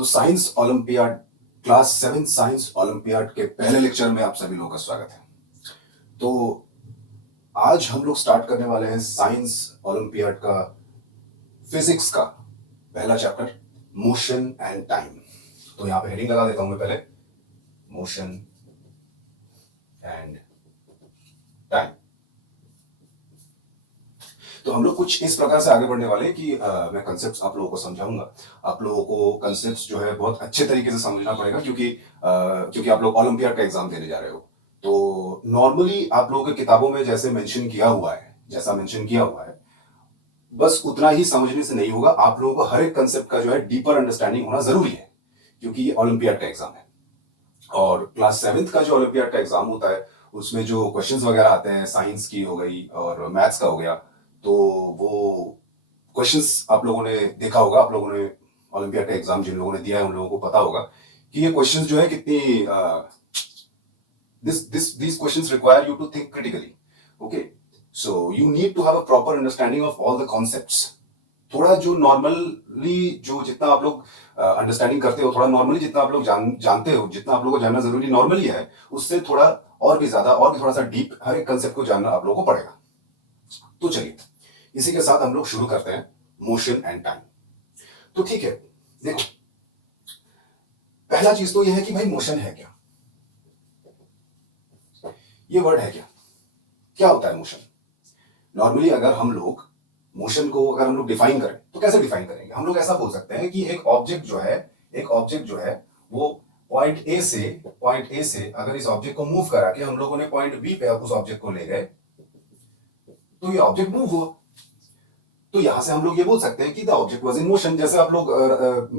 तो science olympiad class 7 science olympiad के पहले लेक्चर में आप सभी लोगों का स्वागत है। तो आज हम लोग स्टार्ट करने वाले हैं साइंस ओलंपियाड का फिजिक्स का पहला चैप्टर, मोशन एंड टाइम। तो यहां पे हेडिंग लगा देता हूं मैं पहले, मोशन एंड टाइम। तो हम लोग कुछ इस प्रकार से आगे बढ़ने वाले हैं कि मैं कंसेप्ट्स आप लोगों को समझाऊंगा। आप लोगों को कंसेप्ट्स जो है बहुत अच्छे तरीके से समझना पड़ेगा, क्योंकि आप लोग ओलंपियाड का एग्जाम देने जा रहे हो। तो नॉर्मली आप लोगों की किताबों में जैसे मेंशन किया हुआ है, बस उतना ही समझने से नहीं होगा। आप लोगों को हर एक कंसेप्ट का जो है डीपर अंडरस्टैंडिंग होना जरूरी है, क्योंकि ये ओलंपियाड का एग्जाम है। और क्लास 7th का जो ओलंपियाड का एग्जाम होता है उसमें जो क्वेश्चंस वगैरह आते हैं, साइंस की हो गई और मैथ्स का हो गया, तो वो क्वेश्चंस आप लोगों ने देखा होगा। आप लोगों ने ओलंपियाड का एग्जाम जिन लोगों ने दिया है उन लोगों को पता होगा कि ये क्वेश्चंस जो है कितनी these questions require you to think critically. Okay, so you need to have a proper understanding of all the concepts. थोड़ा जो नॉर्मली जो जितना आप लोग अंडरस्टैंडिंग करते हो, थोड़ा नॉर्मली जितना आप लोग जानते हो, जितना आप लोगों को जानना जरूरी नॉर्मली है, उससे थोड़ा और भी ज्यादा और भी थोड़ा सा डीप हर एक कंसेप्ट को जानना आप लोगों को पड़ेगा। तो चलिए इसी के साथ हम लोग शुरू करते हैं, मोशन एंड टाइम। तो ठीक है, देखो पहला चीज तो यह है कि भाई मोशन है क्या, ये वर्ड है क्या, क्या होता है मोशन। नॉर्मली अगर हम लोग मोशन को अगर हम लोग डिफाइन करें तो कैसे डिफाइन करेंगे। हम लोग ऐसा बोल सकते हैं कि एक ऑब्जेक्ट जो है वो पॉइंट ए से अगर इस ऑब्जेक्ट को मूव करा के हम लोगों ने पॉइंट बी पे उस ऑब्जेक्ट को ले गए तो ये ऑब्जेक्ट मूव हुआ। तो यहां से हम लोग ये बोल सकते हैं कि the object was in motion. जैसे आप लोग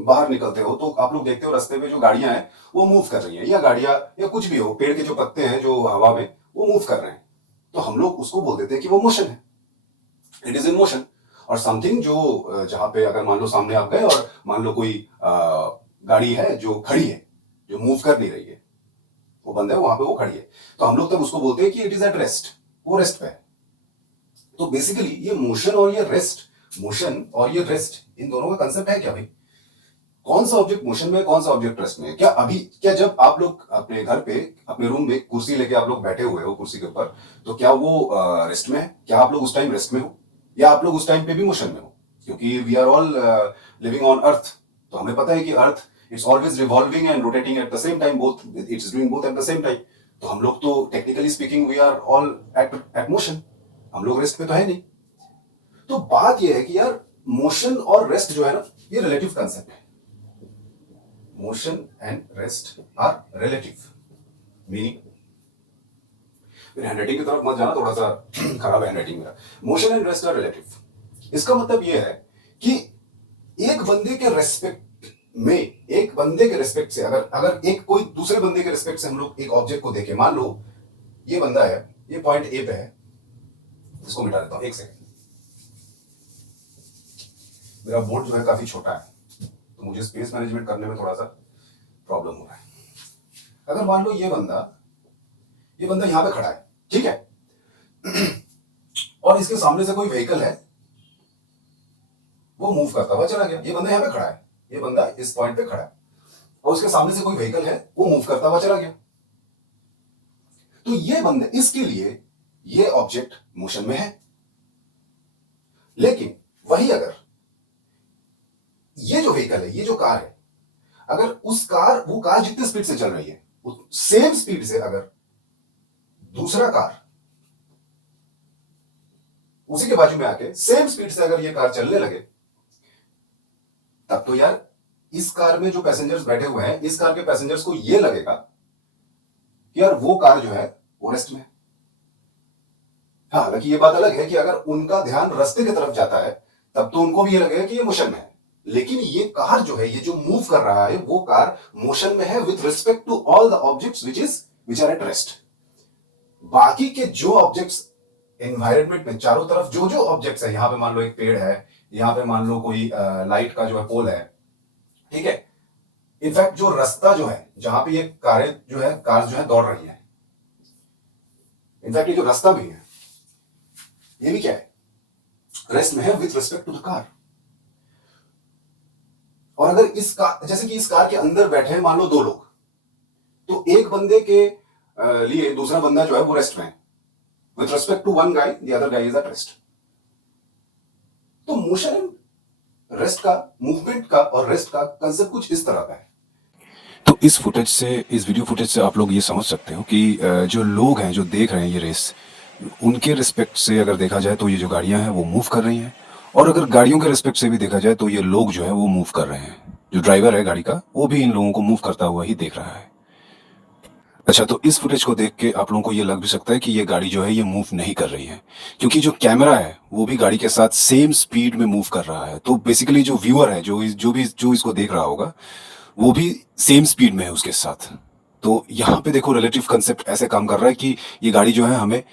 बाहर निकलते हो तो आप लोग देखते हो रास्ते में जो गाड़ियां हैं वो मूव कर रही हैं, या गाड़ियां या कुछ भी हो, पेड़ के जो पत्ते हैं जो हवा में वो मूव कर रहे हैं, तो हम लोग उसको बोल देते हैं कि वो मोशन है, इट इज इन मोशन। और समथिंग जो जहां पे अगर मान लो सामने आप गए और मान लो कोई गाड़ी है जो खड़ी है, जो मूव कर नहीं रही है, वो बंद है वहां पे, वो खड़ी है, तो हम लोग तब उसको बोलते हैं कि इट इज एट रेस्ट, वो रेस्ट पे है। तो बेसिकली ये मोशन और ये रेस्ट इन दोनों का कंसेप्ट है क्या भाई। कौन सा ऑब्जेक्ट मोशन में है, कौन सा ऑब्जेक्ट रेस्ट में है। क्या जब आप लोग अपने घर पे अपने रूम में कुर्सी लेके आप लोग बैठे हुए हो कुर्सी के ऊपर, तो क्या वो रेस्ट में है, क्या आप लोग उस टाइम रेस्ट में हो, या आप लोग उस टाइम पे भी मोशन में हो। क्योंकि we are all living on earth, तो हमें पता है कि earth it's always revolving and rotating at the same time, both it's doing both at the same time. तो हम लोग तो technically speaking we are all at motion, हम लोग रेस्ट पे तो है नहीं। तो बात यह है कि यार मोशन और रेस्ट जो है ना, ये रिलेटिव कंसेप्ट है। Motion and rest are relative, meaning मेरे हैंडराइटिंग की तरफ मत जाना, थोड़ा सा खराब है हैंडराइटिंग मेरा। Motion and rest are relative, इसका मतलब यह है कि एक बंदे के रेस्पेक्ट से अगर एक कोई दूसरे बंदे के रेस्पेक्ट से हम लोग एक ऑब्जेक्ट को देखें, मान लो ये बंदा है, ये पॉइंट ए पे है, इसको मिटा देता हूं एक सेकंड, मेरा बोर्ड जो है काफी छोटा है तो मुझे स्पेस मैनेजमेंट करने में थोड़ा सा प्रॉब्लम हो रहा है। अगर मान लो ये बंदा यहां पे खड़ा है, ठीक है, और इसके सामने से कोई व्हीकल है, वो मूव करता हुआ चला गया। ये बंदा यहां पे खड़ा है, ये बंदा इस पॉइंट पे खड़ा है, और उसके सामने से कोई व्हीकल है, वो मूव करता हुआ चला गया। तो ये बंदा, इसके लिए ये ऑब्जेक्ट मोशन में है। लेकिन वही अगर ये जो व्हीकल है, ये जो कार है, अगर वो कार जितनी स्पीड से चल रही है, सेम स्पीड से अगर दूसरा कार उसी के बाजू में आके सेम स्पीड से अगर ये कार चलने लगे, तब तो यार इस कार में जो पैसेंजर्स बैठे हुए हैं, इस कार के पैसेंजर्स को ये लगेगा कि यार वो कार जो है वो रेस्ट में है। हाँ, हालांकि ये बात अलग है कि अगर उनका ध्यान रास्ते की तरफ जाता है तब तो उनको भी ये लगेगा कि ये मोशन में है। लेकिन ये कार जो है, ये जो मूव कर रहा है, वो कार मोशन में है with respect to all the objects which are at rest. बाकी के जो ऑब्जेक्ट्स एनवायरनमेंट में चारों तरफ जो जो ऑब्जेक्ट्स है, यहां पे मान लो एक पेड़ है, यहां पे मान लो कोई लाइट का जो है पोल है, ठीक है, इनफैक्ट जो रास्ता जो है जहां पे ये कार्स जो है दौड़ रही है, इनफैक्ट ये जो रास्ता भी है, ये भी क्या है, रेस्ट में है with respect to the car. और अगर इस कार, जैसे कि इस कार के अंदर बैठे हैं मान लो दो लोग, तो एक बंदे के लिए दूसरा बंदा जो है वो रेस्ट में है, with respect to one guy the other guy is at rest. तो मोशन एंड रेस्ट का, मूवमेंट का और रेस्ट का कंसेप्ट कुछ इस तरह का है। तो इस फुटेज से, इस वीडियो फुटेज से आप लोग ये समझ सकते हो कि जो लोग हैं जो देख रहे हैं ये रेस, उनके रिस्पेक्ट से अगर देखा जाए तो ये जो गाड़ियां हैं वो मूव कर रही हैं, और अगर गाड़ियों के रिस्पेक्ट से भी देखा जाए तो ये लोग जो है वो मूव कर रहे हैं। जो ड्राइवर है गाड़ी का वो भी इन लोगों को मूव करता हुआ ही देख रहा है। अच्छा, तो इस फुटेज को देख के आप लोगों को ये लग भी सकता है कि ये गाड़ी जो है ये मूव नहीं कर रही है, क्योंकि जो कैमरा है वो भी गाड़ी के साथ सेम स्पीड में मूव कर रहा है। तो बेसिकली जो व्यूअर है, जो इसको देख रहा होगा, वो भी सेम स्पीड में है उसके साथ। तो यहाँ पे देखो रिलेटिव कंसेप्ट ऐसे काम कर रहा है कि ये गाड़ी जो है हमें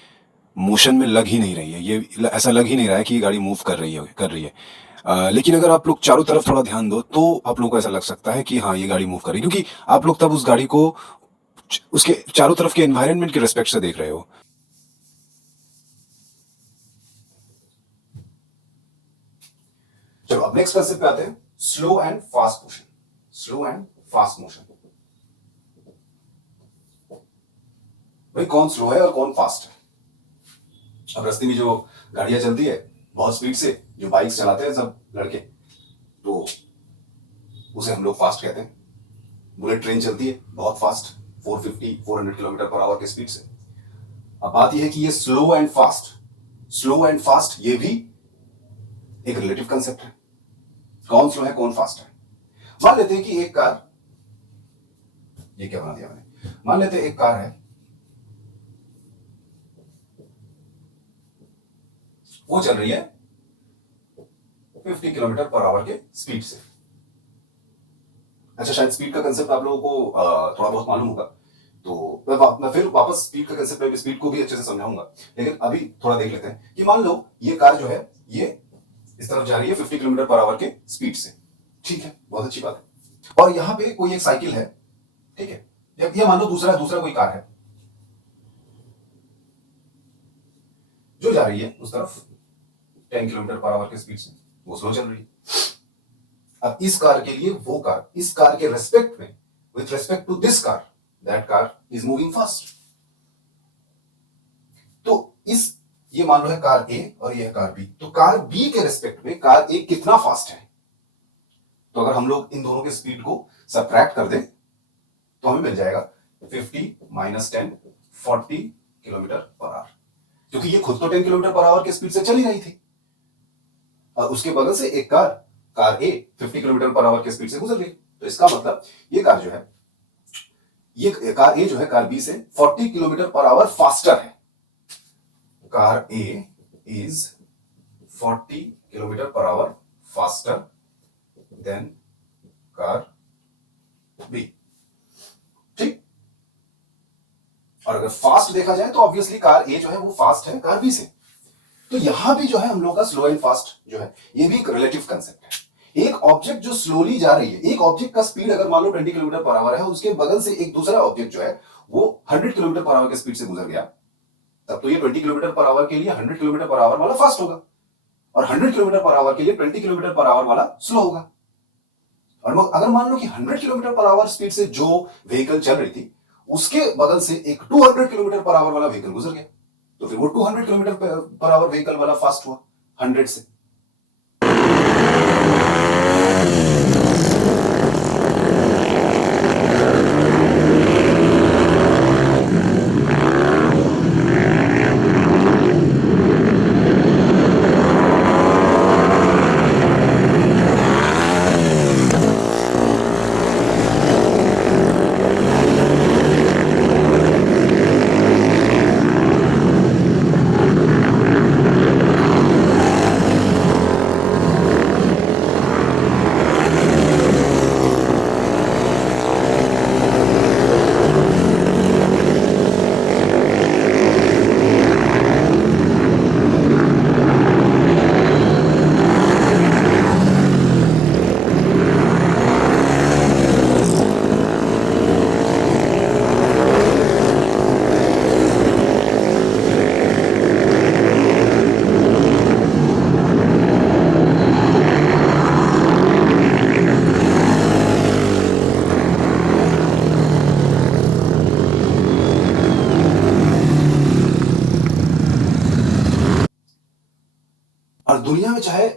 मोशन में लग ही नहीं रही है, ये ऐसा लग ही नहीं रहा है कि ये गाड़ी मूव कर रही है। लेकिन अगर आप लोग चारों तरफ थोड़ा ध्यान दो तो आप लोगों को ऐसा लग सकता है कि हाँ ये गाड़ी मूव कर रही है, क्योंकि आप लोग तब उस गाड़ी को उसके चारों तरफ के एनवायरनमेंट के रिस्पेक्ट से देख रहे हो। चलो अब नेक्स्ट कंसेप्ट पे आते हैं, slow and fast motion. Slow and fast motion, भाई कौन स्लो है और कौन फास्ट है? अब रास्ते में जो गाड़ियां चलती है बहुत स्पीड से, जो बाइक्स चलाते हैं सब लड़के, तो उसे हम लोग फास्ट कहते हैं। बुलेट ट्रेन चलती है बहुत फास्ट, 400 किलोमीटर पर आवर के स्पीड से। अब बात यह है कि ये स्लो एंड फास्ट ये भी एक रिलेटिव कंसेप्ट है। कौन स्लो है कौन फास्ट है? मान लेते हैं कि एक कार, ये क्या बना दिया मैंने, मान लेते हैं एक कार है, वो चल रही है 50 किलोमीटर पर आवर के स्पीड से। अच्छा, शायद स्पीड का कंसेप्ट आप लोगों को थोड़ा बहुत मालूम होगा, तो मैं फिर वापस स्पीड का कंसेप्ट में स्पीड को भी अच्छे से समझाऊंगा। लेकिन अभी थोड़ा देख लेते हैं कि मान लो ये कार जो है ये इस तरफ जा रही है 50 किलोमीटर पर आवर के स्पीड से। ठीक है, बहुत अच्छी बात है। और यहां पे कोई एक साइकिल है, ठीक है, या मान लो दूसरा कोई कार है जो जा रही है उस तरफ 10 किलोमीटर पर आवर के स्पीड से, वो स्लो चल रही है। अब इस कार के लिए वो कार, इस कार के रेस्पेक्ट में, with respect to this car, that car is moving fast. तो ये मान लो है कार ए और ये है कार बी, तो कार बी के रेस्पेक्ट में कार ए कितना फास्ट है? तो अगर हम लोग इन दोनों के स्पीड को सबट्रैक्ट कर दें तो हमें मिल जाएगा 50 माइनस 10, 40 किलोमीटर पर आवर, क्योंकि ये खुद तो 10 किलोमीटर पर आवर के स्पीड से चल ही रही थी, और उसके बगल से एक car A 50 kilometre per our के स्पीड से गुजर गई। तो इसका मतलब ये कार जो है, ये कार ए जो है कार बी से 40 किलोमीटर पर आवर फास्टर है। Car A is 40 kilometre per hour faster than car B. ठीक, और अगर फास्ट देखा जाए तो ऑब्वियसली कार ए जो है वो फास्ट है कार बी से। तो यहां भी जो है हम लोग का स्लो एंड फास्ट जो है ये भी एक रिलेटिव कंसेप्ट है। एक ऑब्जेक्ट जो स्लोली जा रही है, एक ऑब्जेक्ट का स्पीड अगर मान लो 20 किलोमीटर पर आवर है, उसके बगल से एक दूसरा ऑब्जेक्ट जो है वो 100 किलोमीटर पर आवर के स्पीड से गुजर गया, तब तो ये 20 किलोमीटर पर आवर के लिए 100 किलोमीटर पर आवर वाला फास्ट होगा, और 100 किलोमीटर पर आवर के लिए 20 किलोमीटर पर आवर वाला स्लो होगा। और अगर मान लो कि 100 किलोमीटर पर आवर स्पीड से जो व्हीकल चल रही थी, उसके बगल से एक 200 किलोमीटर पर आवर वाला व्हीकल गुजर गया, तो फिर वो 200 किलोमीटर पर आवर व्हीकल वाला फास्ट हुआ 100 से। दुनिया में चाहे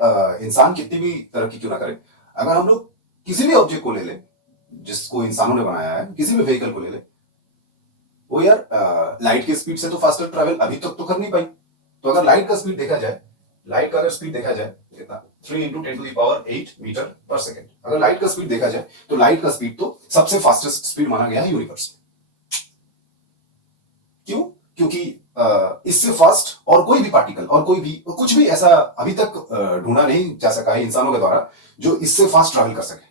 इंसान कितनी भी तरक्की क्यों ना करे, अगर हम लोग किसी भी ऑब्जेक्ट को ले ले जिसको इंसानों ने बनाया है, किसी भी व्हीकल को ले ले, वो यार लाइट की स्पीड से तो फास्टर ट्रैवल अभी तक तो कर नहीं पाई। तो अगर लाइट का स्पीड देखा जाए, लाइट का अगर स्पीड देखा जाए कितना 3 × 10⁸ मीटर पर सेकेंड, अगर लाइट का स्पीड देखा जाए तो लाइट का स्पीड तो सबसे फास्टेस्ट स्पीड माना गया है यूनिवर्स में। क्यों? क्योंकि इससे फास्ट और कोई भी पार्टिकल और कोई भी कुछ भी ऐसा अभी तक ढूंढा नहीं जा सका है इंसानों के द्वारा जो इससे फास्ट ट्रैवल कर सके।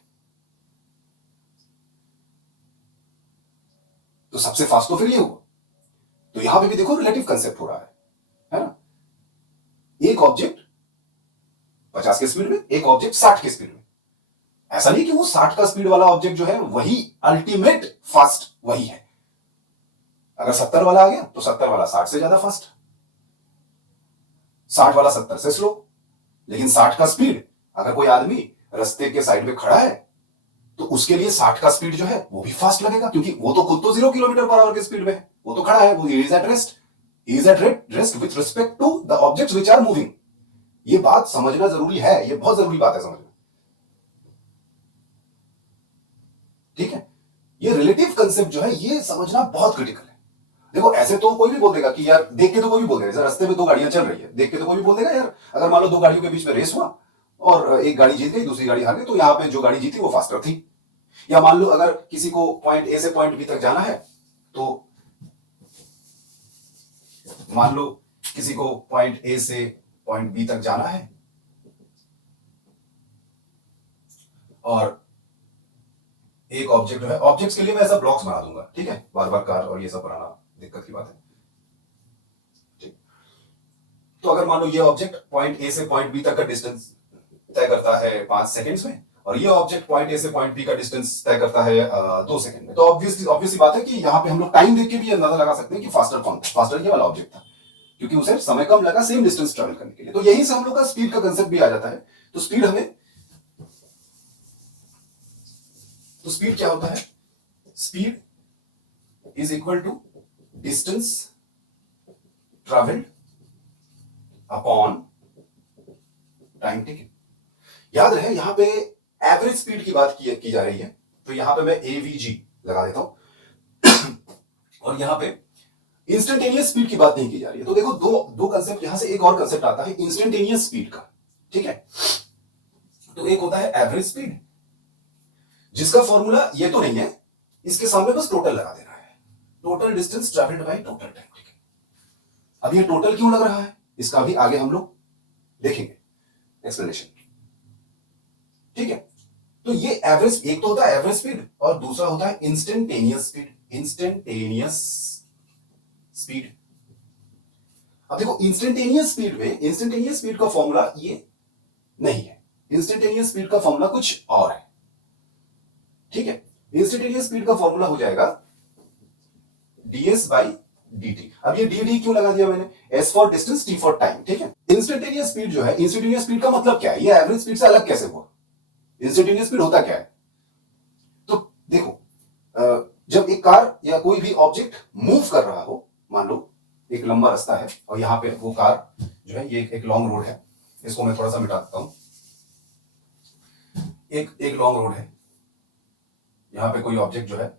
तो सबसे फास्ट तो फिर ये हुआ। तो यहां पे भी देखो रिलेटिव कंसेप्ट हो रहा है ना। एक ऑब्जेक्ट 50 के स्पीड में, एक ऑब्जेक्ट 60 के स्पीड में। ऐसा नहीं कि वो 60 का स्पीड वाला ऑब्जेक्ट जो है वही अल्टीमेट फास्ट वही है। अगर 70 वाला आ गया तो 70 वाला 60 से ज्यादा फास्ट, 60 वाला 70 से स्लो। लेकिन 60 का स्पीड अगर कोई आदमी रास्ते के साइड में खड़ा है तो उसके लिए 60 का स्पीड जो है वो भी फास्ट लगेगा, क्योंकि वो तो खुद तो 0 किलोमीटर/आवर की स्पीड में है, वो तो खड़ा है, वो is at rest, is at rest with respect to the objects which are moving. ये बात समझना जरूरी है, ये बहुत जरूरी बात है समझना। ठीक है, ये रिलेटिव कंसेप्ट जो है ये समझना बहुत क्रिटिकल है। देखो ऐसे तो कोई भी बोल देगा कि यार, देख के तो कोई भी बोल देगा, रास्ते में दो गाड़ियां चल रही है, देख के तो कोई भी बोल देगा यार, अगर मान लो दो गाड़ियों के बीच में रेस हुआ और एक गाड़ी जीत गई, दूसरी गाड़ी हार गई, तो यहां पे जो गाड़ी जीती वो फास्टर थी। या मान लो अगर किसी को पॉइंट ए से पॉइंट बी तक जाना है, तो मान लो किसी को पॉइंट ए से पॉइंट बी तक जाना है और एक ऑब्जेक्ट जो है, ऑब्जेक्ट्स के लिए मैं ऐसा ब्लॉक्स बना दूंगा, ठीक है, बार बार कार और ये सब बनाना दिक्कत की बात है। ठीक, तो अगर मान लो ये ऑब्जेक्ट पॉइंट ए से पॉइंट बी तक का डिस्टेंस तय करता है 5 सेकंड्स में और ये ऑब्जेक्ट पॉइंट ए से पॉइंट बी का डिस्टेंस तय करता है 2 सेकंड में, तो ऑब्वियसली बात है कि यहाँ पे हम लोग टाइम देख के भी अंदाजा लगा सकते हैं कि फास्टर कौन था। फास्टर ये वाला ऑब्जेक्ट था क्योंकि उसे समय कम लगा सेम डिस्टेंस ट्रेवल करने के लिए। तो यहीं से हम लोग का स्पीड का कंसेप्ट भी आ जाता है। तो स्पीड क्या होता है? Speed is equal to distance travelled upon time taken. याद रहे यहां पे एवरेज स्पीड की बात की जा रही है, तो यहां पे मैं एवीजी लगा देता हूं और यहां पे इंस्टेंटेनियस स्पीड की बात नहीं की जा रही है। तो देखो दो कंसेप्ट, यहां से एक और कंसेप्ट आता है इंस्टेंटेनियस स्पीड का, ठीक है। तो एक होता है एवरेज स्पीड, जिसका फॉर्मूला ये तो नहीं है, इसके सामने बस टोटल लगा देना है, total distance travelled by total time taken. अब ये टोटल क्यों लग रहा है, इसका भी आगे हम लोग देखेंगे एक्सप्लेनेशन, ठीक है। तो ये एवरेज, एक तो होता है एवरेज स्पीड और दूसरा होता है इंस्टेंटेनियस स्पीड। इंस्टेंटेनियस स्पीड, अब देखो इंस्टेंटेनियस स्पीड में इंस्टेंटेनियस स्पीड का फॉर्मूला ये नहीं है, इंस्टेंटेनियस स्पीड का फॉर्मूला कुछ और है, ठीक है। इंस्टेंटेनियस स्पीड का फॉर्मूला हो जाएगा ds/dt। अब ये dt क्यों लगा दिया मैंने? s for distance, t for time, ठीक है। इंस्टेंटेनियस स्पीड जो है, इंस्टेंटेनियस स्पीड का मतलब क्या है? ये एवरेज स्पीड से अलग कैसे हुआ? इंस्टेंटेनियस स्पीड होता क्या है? तो देखो जब एक कार या कोई भी ऑब्जेक्ट मूव कर रहा हो, मान लो एक लंबा रास्ता है और यहां पे वो कार जो है, ये एक लॉन्ग रोड है, इसको मैं थोड़ा सा मिटा देता हूं। एक लॉन्ग रोड है, यहां पे कोई ऑब्जेक्ट जो है,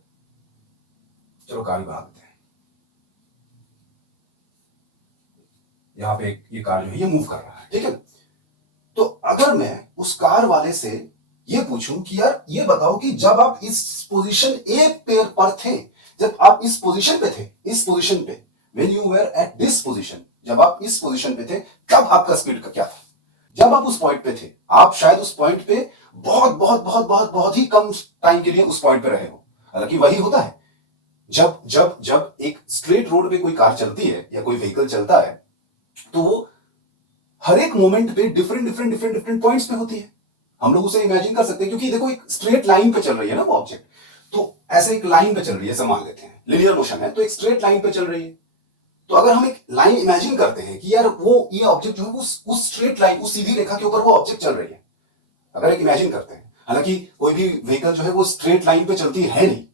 चलो कार ही बना देते हैं, यहां पे ये कार जो है ये मूव कर रहा है, ठीक है। तो अगर मैं उस कार वाले से ये पूछूं कि यार ये बताओ कि जब आप इस पोजीशन ए पर थे, जब आप इस पोजीशन पे थे, इस पोजीशन पे, when you were at this position, जब आप इस पोजीशन पे थे, तब आपका स्पीड का क्या था? जब आप उस पॉइंट पे थे, आप शायद उस पॉइंट पे बहुत बहुत बहुत बहुत बहुत ही कम टाइम के लिए उस पॉइंट पे रहे हो। हालांकि वही होता है, जब जब जब एक स्ट्रेट रोड पे कोई कार चलती है या कोई व्हीकल चलता है, तो वो हर एक मोमेंट पे डिफरेंट पॉइंट्स पे होती है। हम लोग उसे इमेजिन कर सकते हैं, क्योंकि देखो एक स्ट्रेट लाइन पे चल रही है ना वो ऑब्जेक्ट, तो ऐसे एक लाइन पे चल रही है, ऐसा मान लेते हैं, लिनियर मोशन है, तो एक स्ट्रेट लाइन पे चल रही है। तो अगर हम एक लाइन इमेजिन करते हैं कि यार वो ये ऑब्जेक्ट जो है उस स्ट्रेट लाइन, उस सीधी रेखा के ऊपर वो ऑब्जेक्ट चल रही है, अगर एक इमेजिन करते हैं, हालांकि कोई भी व्हीकल जो है वो स्ट्रेट लाइन पे चलती है नहीं,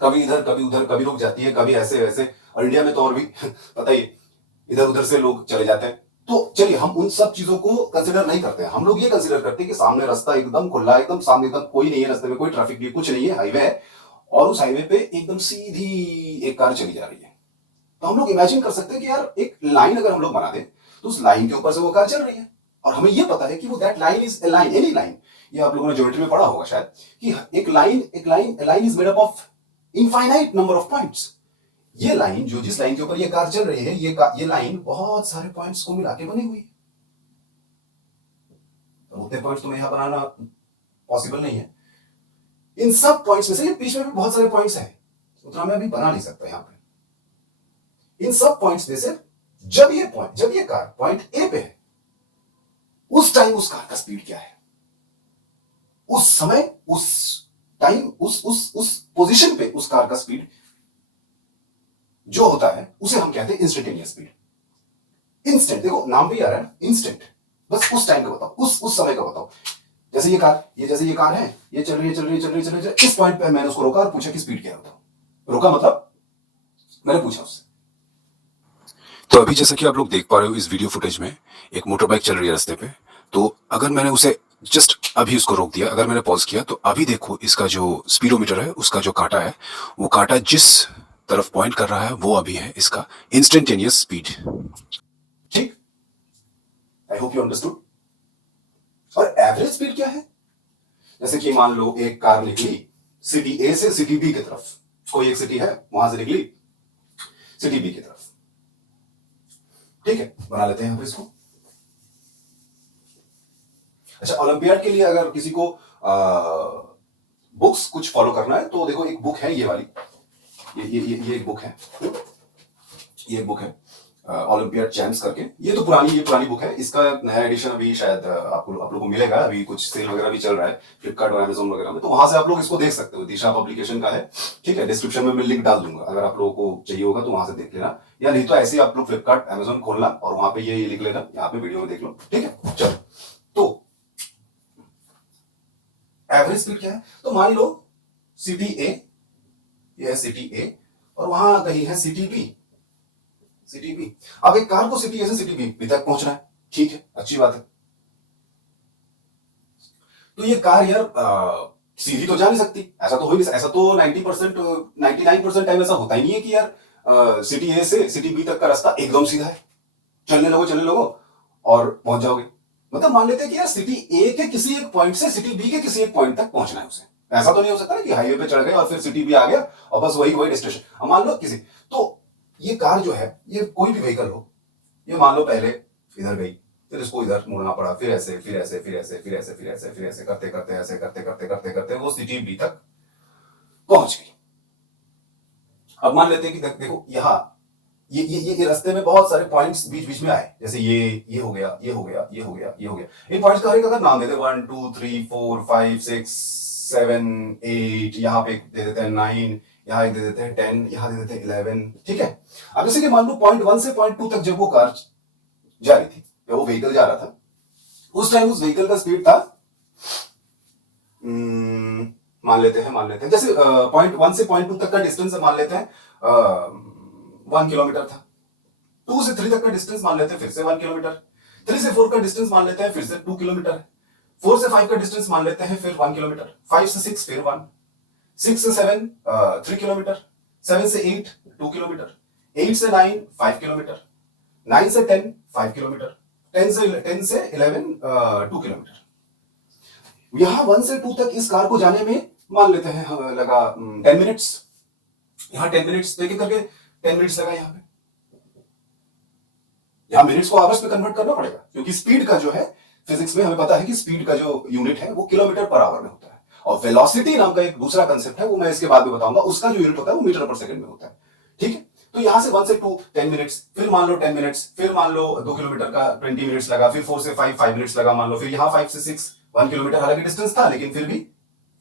कभी इधर कभी उधर, कभी रुक जाती है, कभी ऐसे वैसे, और इंडिया में तो और भी पता ही, इधर उधर से लोग चले जाते हैं, तो चलिए हम उन सब चीजों को कंसिडर नहीं करते हैं, हम लोग ये कंसिडर करते हैं कि सामने रास्ता एकदम खुला, एकदम सामने, एकदम कोई नहीं है रास्ते में, कोई ट्रैफिक नहीं, कुछ नहीं है, हाईवे है, और उस हाईवे पे एकदम सीधी एक कार चली जा रही है। तो हम लोग इमेजिन कर सकते हैं कि यार एक लाइन अगर हम लोग बना दें तो उस लाइन के ऊपर से वो कार चल रही है, और हमें ये पता है कि वो that line is a line, any line. ये आप लोगों ने ज्योमेट्री में पढ़ा होगा शायद कि एक line is made up of infinite number of points. ये लाइन जो जिस लाइन के ऊपर ये कार चल रही है, ये लाइन बहुत सारे पॉइंट्स को मिला के बनी हुई है। तो उतने पॉइंट्स तो मैं यहां बनाना पॉसिबल नहीं है। इन सब पॉइंट्स में से बीच में भी बहुत सारे पॉइंट्स हैं, उतना मैं अभी बना नहीं सकता यहां पे। इन सब पॉइंट्स में से जब ये कार पॉइंट ए पे है, उस टाइम उस कार का स्पीड क्या है, उस समय, उस टाइम, उस पोजीशन पे उस कार का स्पीड जो होता है उसे हम कहते हैं इंस्टेंटेनियस स्पीड। इंस्टेंट, देखो नाम भी आ रहा है इंस्टेंट, बस उस टाइम का बताओ, उस समय का बताओ। जैसे ये कार है, ये चल रही है, इस पॉइंट पे मैंने उसको रोका और पूछा कि स्पीड क्या है बताओ। रोका मतलब मैंने पूछा उससे। तो अभी जैसा कि आप लोग देख पा रहे हो इस वीडियो फुटेज में एक मोटर बाइक चल रही है रास्ते पे। तो अगर मैंने उसे जस्ट अभी उसको रोक दिया, अगर मैंने पॉज किया, तो अभी देखो इसका जो स्पीडोमीटर है, उसका जो कांटा है, वो कांटा जिस तरफ पॉइंट कर रहा है वो अभी है इसका इंस्टेंटेनियस स्पीड। ठीक, आई होप यू अंडरस्टूड। और एवरेज स्पीड क्या है? जैसे कि मान लो एक कार निकली सिटी ए से सिटी बी की तरफ, कोई एक सिटी है वहां से निकली सिटी बी की तरफ। ठीक है, बना लेते हैं यहां पे इसको। अच्छा, ओलंपियाड के लिए अगर किसी को बुक्स कुछ फॉलो करना है तो देखो एक बुक है ये वाली, ये एक बुक है, ये एक बुक है ओलंपियाड चैंप्स करके। ये पुरानी बुक है। इसका नया एडिशन अभी शायद आप लोगों को मिलेगा, अभी कुछ सेल वगैरह भी चल रहा है फ्लिपकार्ट और अमेजोन वगैरह में, तो वहां से आप लोग इसको देख सकते हो। दिशा पब्लिकेशन का है, ठीक है। डिस्क्रिप्शन में मैं लिंक डाल दूंगा, अगर आप लोगों को चाहिए होगा तो वहां से देख लेना, या नहीं तो ऐसे आप लोग फ्लिपकार्ट अमेजोन खोलना और वहां पे ये लिख लेना, यहाँ पे वीडियो में देख लो, ठीक है। चलो, तो एवरेज स्पीड क्या है? तो मान लो सिटी ए, ये है सिटी ए, और वहां कहीं है सिटी बी। अब एक कार को सिटी ए से सिटी बी तक पहुंचना है, ठीक है, अच्छी बात है। तो ये कार यार सीधी तो जा नहीं सकती, ऐसा तो हो ही नहीं, ऐसा तो 90% 99% टाइम ऐसा होता ही नहीं है कि यार सिटी ए से सिटी बी तक का रास्ता एकदम सीधा है, चलने लगो और पहुंच जाओगे। मतलब मान लेते हैं कि यार सिटी ए के किसी एक पॉइंट से सिटी बी के किसी एक पॉइंट तक पहुंचना है उसे। ऐसा तो नहीं हो सकता ना कि हाईवे पे चढ़ गए और फिर सिटी बी आ गया और बस वही डेस्टिनेशन। अब मान लो किसी, तो ये कार जो है, ये कोई भी व्हीकल हो, ये मान लो पहले इधर गई, फिर इसको इधर मुड़ना पड़ा, फिर ऐसे करते वो सिटी बी तक पहुंच गई। अब मान लेते हैं कि देखो यहाँ ये रास्ते में बहुत सारे पॉइंट्स बीच में आए, जैसे ये हो गया, ये हो गया, ये हो गया, ये हो गया। इन पॉइंट्स का हर एक अगर नाम देते 1 2 3 4 5 6 7 8, यहाँ पे दे देते हैं 9, यहाँ एक दे देते हैं 10, यहाँ दे देते हैं 11, ठीक है। अब जैसे कि मान लो पॉइंट 1 से पॉइंट 2 तक जब वो कार जा रही थी, जब वो व्हीकल जा रहा था, उस टाइम उस व्हीकल का स्पीड था मान लेते हैं जैसे पॉइंट 1 से पॉइंट 2 तक का डिस्टेंस मान लेते हैं 1 किलोमीटर था। 2 से 3 तक का डिस्टेंस मान लेते हैं फिर से 1 किलोमीटर। 3 से 4 का डिस्टेंस मान लेते हैं फिर से 2 किलोमीटर। 4 से 5 का डिस्टेंस मान लेते हैं फिर 1 किलोमीटर। 5 से 6 फिर 1, 6 से 7 3 किलोमीटर, 7 से 8 2 किलोमीटर, 8 से 9 5 किलोमीटर, 9 से 10 5 किलोमीटर, 10 से 11 2 किलोमीटर। यहां 1 से 2 तक इस कार को जाने में मान लेते हैं लगा 10 मिनट्स। यहां 10 मिनट्स एक करके 10 मिनट्स लगा यहाँ पे। यहां मिनट्स को आवर्स में कन्वर्ट करना पड़ेगा, क्योंकि स्पीड का जो है, फिजिक्स में हमें पता है कि स्पीड का जो यूनिट है वो किलोमीटर पर आवर में होता है, और वेलोसिटी नाम का एक दूसरा कंसेप्ट है, वो मैं इसके बाद में बताऊंगा, उसका जो यूनिट होता है वो मीटर पर सेकंड में होता है, ठीक है। तो यहां से 1 से 2 10 मिनट्स, फिर मान लो 10 मिनट्स, फिर मान लो 2 किलोमीटर का 20 मिनट्स लगा, फिर 4 से 5 5 मिनट्स लगा मान लो, फिर यहां 5 से 6 1 किलोमीटर, हालांकि डिस्टेंस था लेकिन फिर भी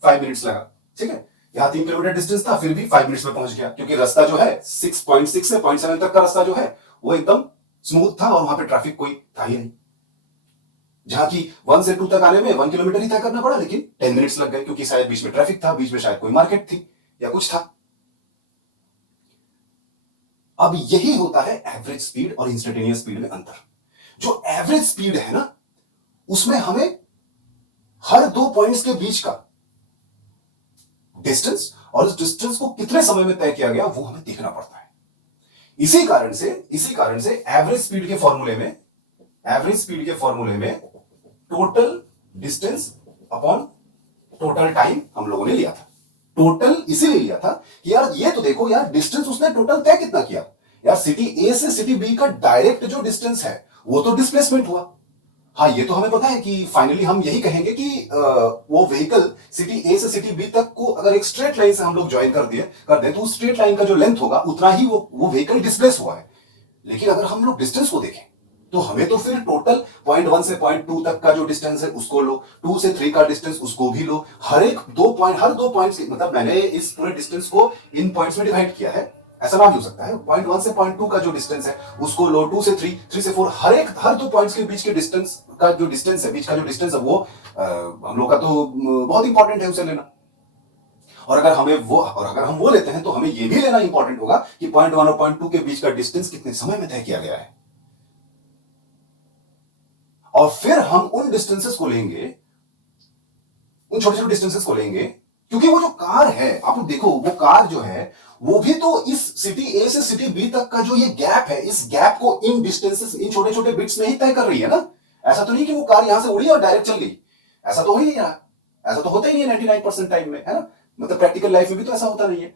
5 मिनट्स लगा, ठीक है। यहां 3 किलोमीटर डिस्टेंस था, फिर भी 5 मिनट्स में पहुंच गया, क्योंकि रास्ता जो है 6.6 से 0.7 तक का रास्ता जो है वो एकदम स्मूथ था और वहां पे ट्रैफिक कोई था ही नहीं। जहां की 1 से 2 तक आने में 1 किलोमीटर ही तय करना पड़ा, लेकिन 10 मिनट्स लग गए, क्योंकि शायद बीच में ट्रैफिक था, बीच में शायद कोई मार्केट थी या कुछ था। अब यही होता है एवरेज स्पीड और इंस्टेंटेनियस स्पीड में अंतर। जो एवरेज स्पीड है ना, उसमें हमें हर दो पॉइंट्स के बीच का डिस्टेंस और उस डिस्टेंस को कितने समय में तय किया गया वो हमें देखना पड़ता है। इसी कारण से एवरेज स्पीड के फॉर्मूले में total distance upon total time हम लोगों ने लिया था। टोटल इसीलिए लिया था कि यार ये तो देखो यार, डिस्टेंस उसने टोटल तय कितना किया यार, सिटी ए से सिटी बी का डायरेक्ट जो डिस्टेंस है वो तो डिस्प्लेसमेंट हुआ। हाँ, ये तो हमें पता है कि फाइनली हम यही कहेंगे कि वो व्हीकल सिटी ए से सिटी बी तक को अगर एक स्ट्रेट लाइन से हम लोग ज्वाइन कर दें तो उस स्ट्रेट लाइन का जो लेंथ होगा उतना ही वो व्हीकल डिस्प्लेस हुआ है। लेकिन अगर हम लोग डिस्टेंस को देखें तो हमें तो फिर टोटल पॉइंट 1 से पॉइंट 2 तक का जो डिस्टेंस है उसको लो, 2 से 3 का डिस्टेंस उसको भी लो, हर दो पॉइंट्स मतलब मैंने इस पूरे डिस्टेंस को इन पॉइंट्स में डिवाइड किया है, ऐसा ना भी हो सकता है। पॉइंट 1 से पॉइंट 2 का जो डिस्टेंस है उसको लो, 2 से 3, 3 से 4, हर दो पॉइंट्स के बीच के डिस्टेंस का जो डिस्टेंस है, बीच का जो डिस्टेंस है वो हम लोग का तो बहुत इंपॉर्टेंट है उसे लेना। और अगर हम वो लेते हैं तो हमें ये भी लेना इंपॉर्टेंट होगा कि पॉइंट 1 और पॉइंट 2 के बीच का डिस्टेंस कितने समय में तय किया गया है। और फिर हम उन डिस्टेंसेस को लेंगे, उन छोटे छोटे डिस्टेंसेस को लेंगे, क्योंकि वो जो कार है, आप लोग देखो वो कार जो है वो भी तो इस सिटी ए से सिटी बी तक का जो ये गैप है, इस गैप को इन डिस्टेंसेस, इन छोटे छोटे बिट्स में ही तय कर रही है ना। ऐसा तो नहीं कि वो कार यहां से उड़ी और डायरेक्ट चल गई, ऐसा तो हो ही नहीं रहा, ऐसा तो होता ही नहीं है 99% टाइम में, है ना। मतलब प्रैक्टिकल लाइफ में भी तो ऐसा होता नहीं है।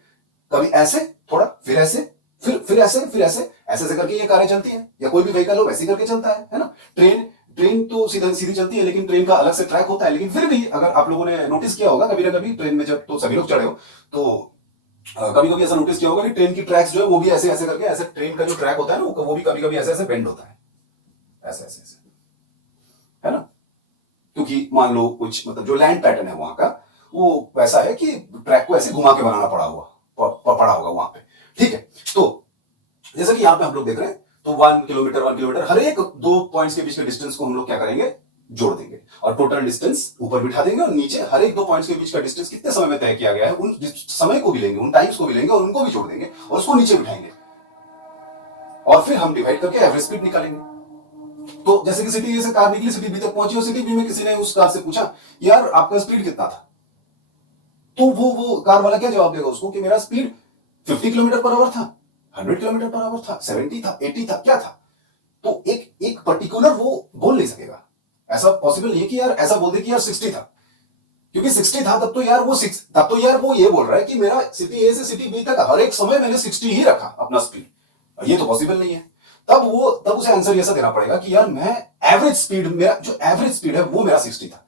कभी ऐसे थोड़ा, फिर ऐसे, फिर ऐसे करके ये कारें चलती हैं, या कोई भी व्हीकल हो वैसे करके चलता है ना। ट्रेन तो सीधी चलती है, लेकिन ट्रेन का अलग से ट्रैक होता है। लेकिन फिर भी अगर आप लोगों ने नोटिस किया होगा कभी ना कभी ट्रेन में, जब तो सभी लोग चढ़े हो तो कभी कभी ऐसा नोटिस किया होगा कि ट्रेन की ट्रैक्स जो है वो भी ऐसे करके, ऐसे ट्रेन का जो ट्रैक होता है ना वो भी कभी कभी ऐसे बेंड होता है, ऐसे, है ना। क्योंकि मान लो कुछ मतलब जो लैंड पैटर्न है वहां का वो वैसा है कि ट्रैक को ऐसे घुमा के बनाना पड़ा होगा वहां पे, ठीक है। तो जैसा कि यहां पे हम लोग देख रहे हैं, तो 1 किलोमीटर हर एक दो पॉइंट्स के बीच के डिस्टेंस को हम लोग क्या करेंगे, जोड़ देंगे, और टोटल डिस्टेंस ऊपर बिठा देंगे, और नीचे हर एक दो पॉइंट्स के बीच का डिस्टेंस कितने समय में तय किया गया है उन समय को भी लेंगे, उन टाइम्स को भी लेंगे और उनको भी जोड़ देंगे और उसको नीचे बिठाएंगे, और फिर हम डिवाइड करके एवरेज स्पीड निकालेंगे। तो जैसे कि सिटी ए से कार निकली, सिटी बी तक पहुंची, और सिटी बी में किसी ने उस कार से पूछा यार आपका स्पीड कितना था, तो वो कार वाला क्या जवाब देगा उसको कि मेरा स्पीड 50 किलोमीटर पर आवर था, 100 किलोमीटर पर आवर था, 70 था, 80 था, क्या था। तो एक पर्टिकुलर वो बोल नहीं सकेगा, ऐसा पॉसिबल नहीं है कि यार ऐसा बोल दे कि यार 60 था, क्योंकि 60 था तब तो यार वो ये बोल रहा है कि मेरा सिटी ए से सिटी बी तक हर एक समय मैंने 60 ही रखा अपना स्पीड, ये तो पॉसिबल नहीं है। तब उसे आंसर ऐसा देना पड़ेगा कि यार मैं एवरेज स्पीड, मेरा जो एवरेज स्पीड है वो मेरा 60 था।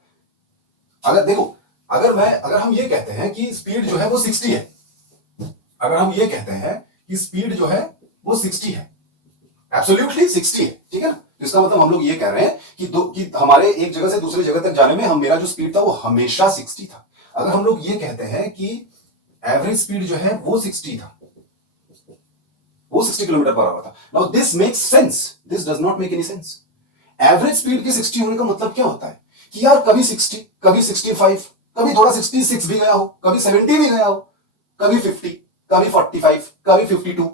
अगर देखो, अगर हम ये कहते हैं कि स्पीड जो है वो 60 है, अगर हम ये कहते हैं कि स्पीड जो है वो 60 है, एब्सोल्युटली 60 है, ठीक है ना, तो इसका मतलब हम लोग ये कह रहे हैं कि हमारे एक जगह से दूसरी जगह तक जाने में मेरा जो स्पीड था वो हमेशा 60 था। अगर हम लोग ये कहते हैं कि एवरेज स्पीड जो है वो 60 था, वो 60 किलोमीटर पर आवर था, now this makes sense, this does not make any sense. Average speed के 60 होने का मतलब क्या होता है कि यार कभी 60, कभी 65, कभी थोड़ा 66 भी गया हो, कभी 70 भी गया हो, कभी 50, कभी 45, कभी 52,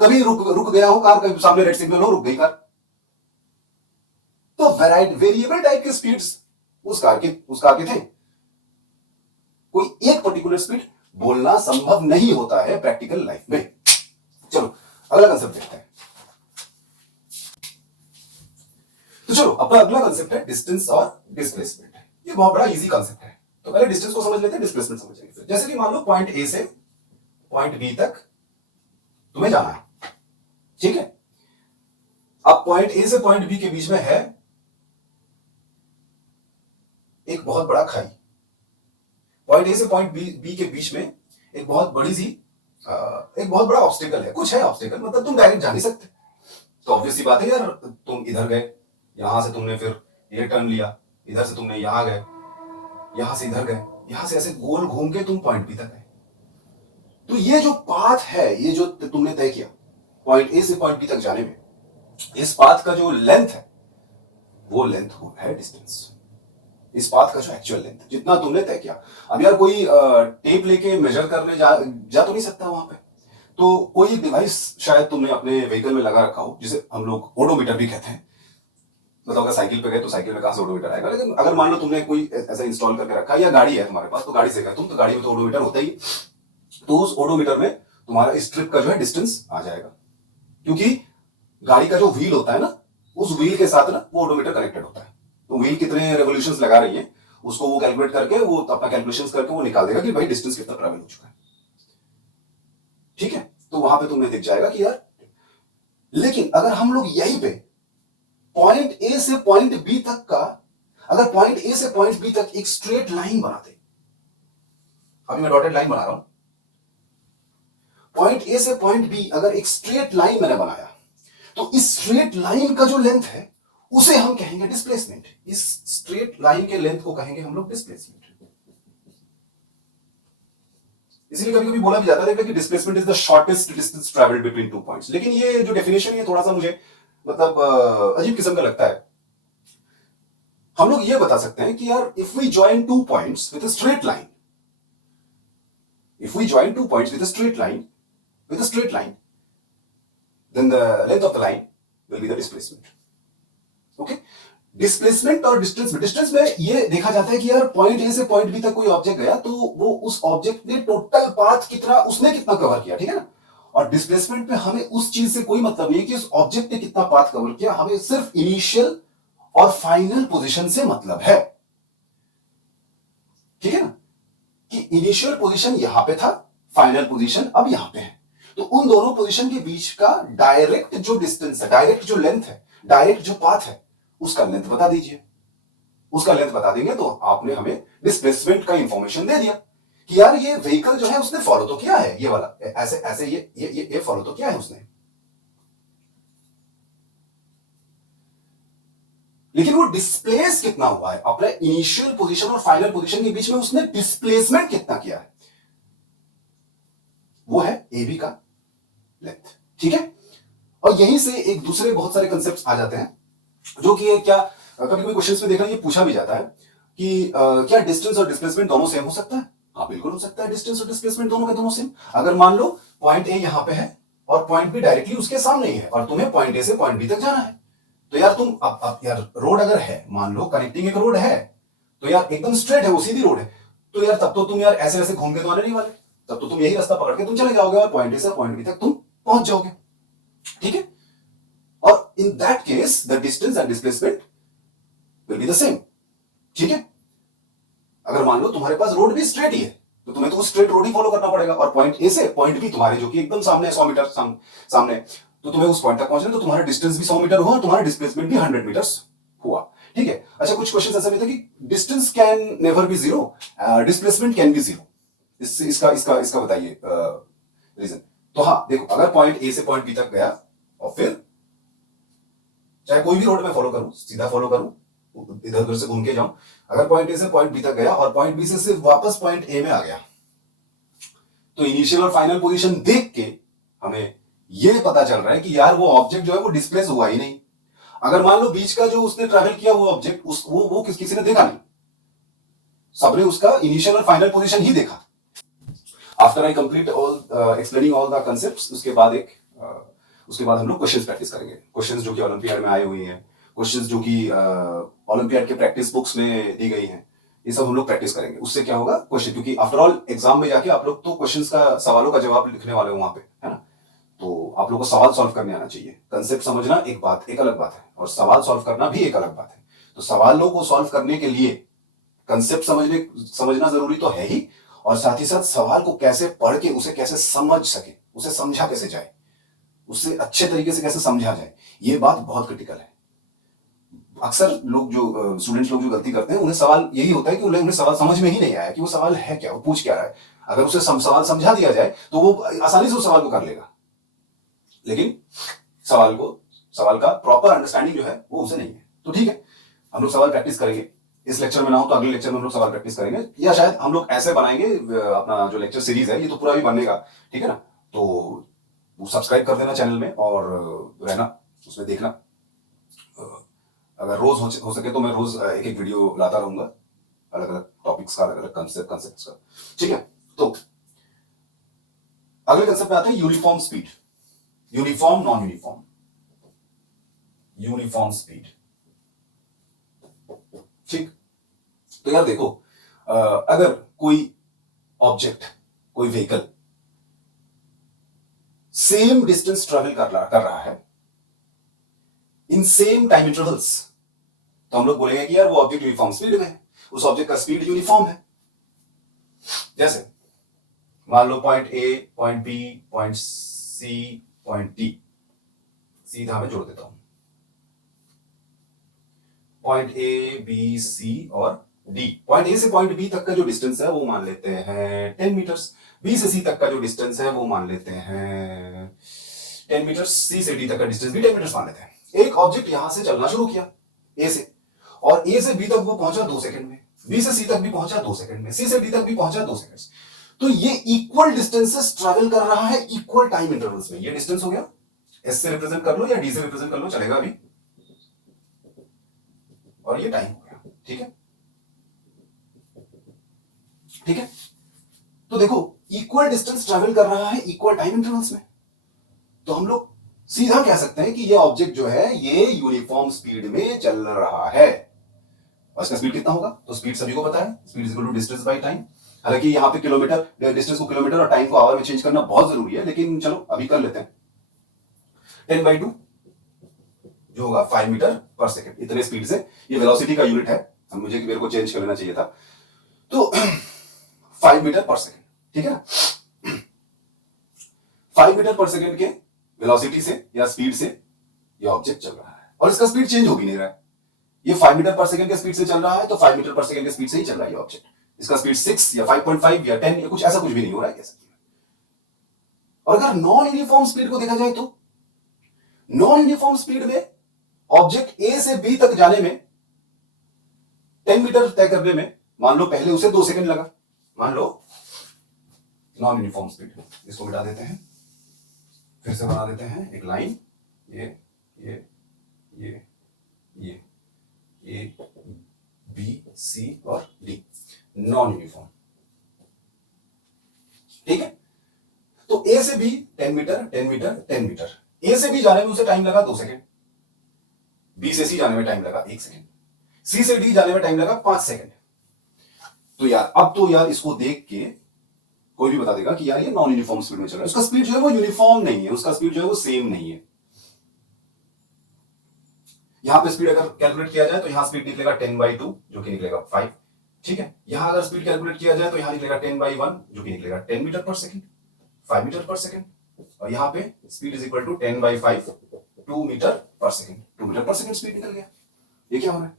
कभी रुक गया हो कार, कभी सामने रेड सिग्नल हो रुक गई कार। तो वेरिएबल टाइप के स्पीड्स उस कार के थे। कोई एक पर्टिकुलर स्पीड बोलना संभव नहीं होता है प्रैक्टिकल लाइफ में। चलो अगला कंसेप्ट देखते हैं। तो चलो अपना अगला कंसेप्ट है डिस्टेंस और डिस्प्लेसमेंट। ये बहुत बड़ा इजी कंसेप्ट है। तो पहले डिस्टेंस को समझ लेते हैं, डिस्प्लेसमेंट समझेंगे फिर। जैसे कि मान लो पॉइंट ए से पॉइंट बी तक तुम्हें जाना है, ठीक है। अब पॉइंट ए से पॉइंट बी के बीच में है एक बहुत बड़ा खाई। पॉइंट ए से पॉइंट बी के बीच में एक बहुत बड़ा ऑब्स्टेकल है, कुछ है ऑब्स्टेकल, मतलब तुम डायरेक्ट जा नहीं सकते। तो ऑब्वियस सी बात है यार, तुम इधर गए, यहां से तुमने फिर ये टर्न लिया, इधर से तुमने यहां गए, यहां से इधर गए, यहां से ऐसे गोल घूम के तुम पॉइंट बी तक गए। तो ये जो पाथ है, ये जो तुमने तय किया पॉइंट ए से पॉइंट बी तक जाने में, इस पाथ का जो लेंथ है वो लेंथ है डिस्टेंस। इस पाथ का जो एक्चुअल लेंथ जितना तुमने तय किया। अब यार कोई टेप लेके मेजर करने जा तो नहीं सकता वहां पे। तो कोई एक डिवाइस शायद तुमने अपने व्हीकल में लगा रखा हो, जिसे हम लोग ओडोमीटर भी कहते हैं। मतलब अगर साइकिल पे गए तो साइकिल में कहां से ओडोमीटर आएगा, लेकिन अगर मान लो तुमने कोई ऐसा इंस्टॉल करके रखा है या गाड़ी है तुम्हारे पास, तो गाड़ी से गए तुम, तो गाड़ी में तो ओडोमीटर होता ही, तो उस ओडोमीटर में तुम्हारा इस ट्रिप का जो है डिस्टेंस आ जाएगा, क्योंकि गाड़ी का जो व्हील होता है ना, उस व्हील के साथ ना वो ओडोमीटर कनेक्टेड होता है, तो व्हील कितने रेवोल्यूशंस लगा रही है उसको वो कैलकुलेट करके, वो अपना कैलकुलेशंस करके वो निकाल देगा कि भाई डिस्टेंस कितना ट्रैवल हो चुका है। ठीक है, तो वहां पे तुम्हें दिख जाएगा कि यार, लेकिन अगर हम लोग यहीं पे पॉइंट ए से पॉइंट बी तक का, अगर पॉइंट ए से पॉइंट बी तक एक स्ट्रेट लाइन बनाते, अभी मैं डॉटेड लाइन बना रहा हूं, पॉइंट ए से पॉइंट बी अगर एक स्ट्रेट लाइन मैंने बनाया, तो इस स्ट्रेट लाइन का जो लेंथ है उसे हम कहेंगे डिस्प्लेसमेंट, इस स्ट्रेट लाइन के लेंथ को कहेंगे हम लोग डिस्प्लेसमेंट। इसलिए कभी कभी बोला भी जाता है कि displacement is the shortest distance travelled between two points, लेकिन ये जो डेफिनेशन है थोड़ा सा मुझे मतलब अजीब किस्म का लगता है। हम लोग ये बता सकते हैं कि यार if we join two points with a straight line, if we join two points with a straight line, then the length of the line will be the displacement. Okay? Displacement और डिस्टेंस में ये देखा जाता है कि यार point A से point B तक कोई ऑब्जेक्ट गया तो वो उस ऑब्जेक्ट ने टोटल पाथ कितना, उसने कितना कवर किया, ठीक है ना। और डिस्प्लेसमेंट में हमें उस चीज से कोई मतलब नहीं है कि उस ऑब्जेक्ट ने कितना पाथ कवर किया, हमें सिर्फ इनिशियल और फाइनल पोजीशन से मतलब है, ठीक है ना, कि इनिशियल पोजीशन यहां पे था, फाइनल पोजीशन अब यहां पे है, तो उन दोनों पोजीशन के बीच का डायरेक्ट जो डिस्टेंस है, डायरेक्ट जो लेंथ है, डायरेक्ट जो पाथ है, उसका लेंथ बता दीजिए। उसका लेंथ बता देंगे तो आपने हमें डिस्प्लेसमेंट का इंफॉर्मेशन दे दिया कि यार ये व्हीकल जो है उसने फॉलो तो किया है, ये वाला ऐसे ऐसे ये फॉलो तो किया है उसने, लेकिन वो डिस्प्लेस कितना हुआ है, अपने इनिशियल पोजीशन और फाइनल पोजीशन के बीच में उसने डिस्प्लेसमेंट कितना किया है, वो है ए बी का लेंथ, ठीक है। और यहीं से एक दूसरे बहुत सारे कंसेप्ट आ जाते हैं, जो कि क्या कभी कभी क्वेश्चंस में देखना ये पूछा भी जाता है कि क्या डिस्टेंस और डिस्प्लेसमेंट दोनों सेम हो सकता है। हाँ बिल्कुल हो सकता है, डिस्टेंस और डिस्प्लेसमेंट दोनों के दोनों सेम। अगर मान लो पॉइंट ए यहां पे है और पॉइंट बी डायरेक्टली उसके सामने ही है और तुम्हें पॉइंट ए से पॉइंट बी तक जाना है, तो यार तुम अब यार रोड अगर है, मान लो कनेक्टिंग एक रोड है, तो यार एकदम स्ट्रेट है, वो सीधी रोड है, तो यार तब तो तुम यार ऐसे ऐसे घूम के तो आने नहीं वाले, तब तो तुम यही रास्ता पकड़ के तुम चले जाओगे और पॉइंट ए से पॉइंट बी तक तुम पहुंच जाओगे, ठीक है। और in that case the distance and displacement will be the same, ठीक है। अगर मान लो तुम्हारे पास रोड भी स्ट्रेट ही है, तो तुम्हें तो स्ट्रेट रोड ही फॉलो करना पड़ेगा, और पॉइंट ए से पॉइंट बी तुम्हारे जो कि एकदम सामने 100 मीटर सामने, तो तुम्हें उस पॉइंट तक पहुंचना, तो तुम्हारा डिस्टेंस भी 100 मीटर हुआ और तुम्हारा डिस्प्लेसमेंट भी 100 मीटर्स हुआ, ठीक है। अच्छा, कुछ क्वेश्चन ऐसा भी था कि distance can never be zero, displacement can be zero, इसका इसका इसका बताइए रीजन। तो हाँ देखो, अगर पॉइंट ए से पॉइंट बी तक गया और फिर चाहे कोई भी रोड में फॉलो करूं, सीधा फॉलो करूं, इधर उधर से घूम के जाऊं, अगर पॉइंट ए से पॉइंट बी तक गया और पॉइंट बी से सिर्फ वापस पॉइंट ए में आ गया, तो इनिशियल और फाइनल पोजीशन देख के हमें यह पता चल रहा है कि यार वो ऑब्जेक्ट जो है वो डिस्प्लेस हुआ ही नहीं। अगर मान लो बीच का जो उसने ट्रैवल किया वो ऑब्जेक्ट वो किसी ने देखा नहीं, सबने उसका इनिशियल और फाइनल पोजीशन ही देखा। After I complete all explaining all the concepts, उसके बाद हम लोग क्वेश्चंस प्रैक्टिस करेंगे, क्वेश्चंस जो कि ओलंपियाड में आए हुए हैं, क्वेश्चंस जो कि ओलंपियाड के प्रैक्टिस बुक्स में दी गई हैं, ये सब हम लोग प्रैक्टिस करेंगे। उससे क्या होगा क्वेश्चन, क्योंकि आफ्टर ऑल एग्जाम में जाके आप लोग तो क्वेश्चंस का, सवालों का जवाब लिखने वाले हो वहां पे, है ना, तो आप लोग को सवाल सॉल्व करने आना चाहिए। कंसेप्ट समझना एक अलग बात है और सवाल सॉल्व करना भी एक अलग बात है। तो सवालों को सॉल्व करने के लिए कंसेप्ट समझना जरूरी तो है ही, और साथ ही साथ सवाल को कैसे पढ़ के उसे कैसे समझ सके, उसे समझा कैसे जाए, उससे अच्छे तरीके से कैसे समझा जाए, ये बात बहुत क्रिटिकल है। अक्सर लोग जो स्टूडेंट्स लोग जो गलती करते हैं, उन्हें सवाल यही होता है कि उन्हें सवाल समझ में ही नहीं आया कि वो सवाल है क्या, वो पूछ क्या रहा है। अगर उसे सवाल समझा दिया जाए तो वो आसानी से उस सवाल को कर लेगा, लेकिन सवाल का प्रॉपर अंडरस्टैंडिंग जो है वो उसे नहीं है। तो ठीक है, हम लोग सवाल प्रैक्टिस करेंगे। इस लेक्चर में ना हो तो अगले लेक्चर में हम लोग सवाल प्रैक्टिस करेंगे, या शायद हम लोग ऐसे बनाएंगे, अपना जो लेक्चर सीरीज है ये तो पूरा भी बनेगा, ठीक है ना। तो सब्सक्राइब कर देना चैनल में और रहना उसमें देखना। अगर रोज हो सके तो मैं रोज एक एक वीडियो लाता रहूंगा, अलग अलग टॉपिक्स का, अलग अलग कंसेप्ट्स का, ठीक है। तो अगले कंसेप्ट में आते हैं uniform speed, uniform non uniform, uniform speed. तो यार देखो, अगर कोई ऑब्जेक्ट, कोई व्हीकल सेम डिस्टेंस ट्रेवल कर रहा है इन सेम टाइम इंटरवल्स, तो हम लोग बोलेंगे कि यार वो ऑब्जेक्ट यूनिफॉर्म स्पीड में है, उस ऑब्जेक्ट का स्पीड यूनिफॉर्म है। जैसे मान लो point a, point b, point c, point d, सीधा मैं जोड़ देता हूं। पॉइंट ए, बी, सी और डी। पॉइंट ए से पॉइंट बी तक का जो डिस्टेंस है वो मान लेते हैं 10 मीटर्स। बी से सी तक का जो डिस्टेंस है वो मान लेते हैं 10 मीटर्स। सी से डी तक का डिस्टेंस भी 10 मीटर्स मान लेते हैं। एक ऑब्जेक्ट यहां से चलना शुरू किया ए से, और ए से बी तक वो पहुंचा 2 सेकंड में, बी से सी तक भी पहुंचा 2 सेकंड में, सी से डी तक भी पहुंचा 2 सेकंड। तो ये इक्वल डिस्टेंसेस ट्रैवल कर रहा है इक्वल टाइम इंटरवल्स में। ये डिस्टेंस हो गया, एस से रिप्रेजेंट कर लो या डी से रिप्रेजेंट कर लो, चलेगा अभी। और ये टाइम हो गया, ठीक है, ठीक है। तो देखो इक्वल डिस्टेंस ट्रैवल कर रहा है इक्वल टाइम इंटरवल्स में, तो हम लोग सीधा कह सकते हैं कि ये ऑब्जेक्ट जो है ये यूनिफॉर्म स्पीड में चल रहा है। और इसका स्पीड कितना होगा? तो स्पीड सभी को पता है, speed is equal to distance by time. हालांकि यहां पे किलोमीटर, डिस्टेंस को किलोमीटर और टाइम को आवर में चेंज करना बहुत जरूरी है, लेकिन चलो अभी कर लेते हैं। 10/2 जो होगा 5 मीटर पर सेकेंड, इतने स्पीड से, ये वेलोसिटी का यूनिट है, मेरे को चेंज कर लेना चाहिए था। तो 5 मीटर पर सेकेंड, ठीक है ना। 5 मीटर पर सेकेंड के वेलोसिटी से या स्पीड से ये ऑब्जेक्ट चल रहा है, और इसका स्पीड चेंज हो भी नहीं रहा है। ये 5 मीटर पर सेकेंड के स्पीड से चल रहा है, तो 5 मीटर पर सेकेंड के स्पीड से ही चल रहा है ये ऑब्जेक्ट। इसका स्पीड 6 या 5.5 या 10 या कुछ ऐसा कुछ भी नहीं हो रहा है। और अगर नॉन यूनिफॉर्म स्पीड को देखा जाए तो नॉन यूनिफॉर्म स्पीड में ऑब्जेक्ट ए से बी तक जाने में, 10 मीटर तय करने में मान लो पहले उसे 2 सेकंड लगा, मान लो नॉन यूनिफॉर्म स्पीड। इसको मिटा देते हैं, फिर से बना देते हैं एक लाइन, ये ए, बी, सी और डी, नॉन यूनिफॉर्म, ठीक है। तो ए से बी 10 मीटर 10 मीटर 10 मीटर, ए से बी जाने में उसे टाइम लगा 2 सेकंड, बी से सी जाने में टाइम लगा 1 सेकंड, सी से डी जाने में टाइम लगा 5 सेकंड। तो यार अब तो यार इसको देख के कोई भी बता देगा कि यार ये नॉन यूनिफॉर्म स्पीड में चल रहा है, उसका स्पीड जो है वो यूनिफॉर्म नहीं है, उसका स्पीड जो है वो सेम नहीं है। यहां पे स्पीड अगर कैलकुलेट किया जाए तो यहां स्पीड निकलेगा 10/2 जो कि निकलेगा 5, ठीक है। यहां अगर स्पीड कैलकुलेट किया जाए तो यहां निकलेगा 10/1 जो कि निकलेगा 10 metre per second, 5 metre per second. और यहां पे speed is equal to 10/5 2 metre per second, 2 metre per second speed निकल गया। ये क्या हो रहा है?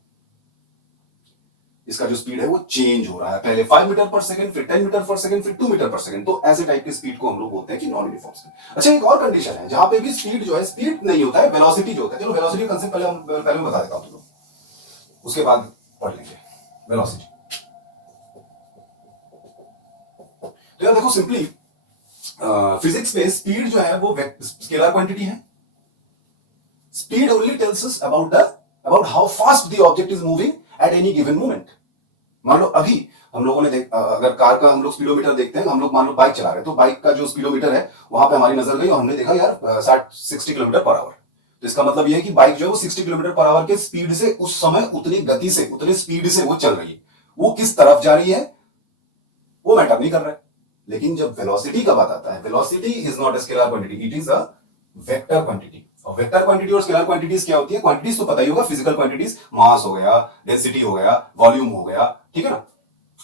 इसका जो स्पीड है वो चेंज हो रहा है, पहले 5 मीटर पर सेकंड, फिर 10 मीटर पर सेकंड, फिर 2 मीटर पर सेकंड। तो ऐसे टाइप की स्पीड को हम लोग बोलते हैं कि नॉन यूनिफॉर्म स्पीड। अच्छा, एक और कंडीशन है जहां पे भी स्पीड जो है, स्पीड नहीं होता है, वेलोसिटी जो होता है। चलो वेलोसिटी का कांसेप्ट पहले मैं बता देता हूं तुम लोग, उसके बाद पढ़ लेंगे वेलोसिटी। तो यार देखो सिंपली फिजिक्स में स्पीड जो है वो स्केलर क्वांटिटी है। Speed only tells us about how fast the object is moving at any given moment. मान लो अभी हम लोगों ने अगर कार का हम लोग स्पीडोमीटर देखते हैं, हम लोग मान लो बाइक चला रहे हैं, तो बाइक का जो स्पीडोमीटर है वहां पे हमारी नजर गई और हमने देखा यार 60 किलोमीटर पर आवर। तो इसका मतलब यह है कि बाइक जो है वो 60 किलोमीटर पर आवर के स्पीड से उस समय उतनी गति से, उतनी स्पीड से वो चल रही है। वो किस तरफ जा रही है वो मैटर नहीं कर रहा है। लेकिन जब वेलोसिटी का बात आता है, velocity is not a scalar quantity, it is a vector quantity. और वेक्टर क्वांटिटी और स्केलर क्वांटिटीज क्या होती है? क्वांटिटीज तो पता ही होगा, फिजिकल क्वांटिटीज, मास हो गया, डेंसिटी हो गया, वॉल्यूम हो गया, ठीक है ना,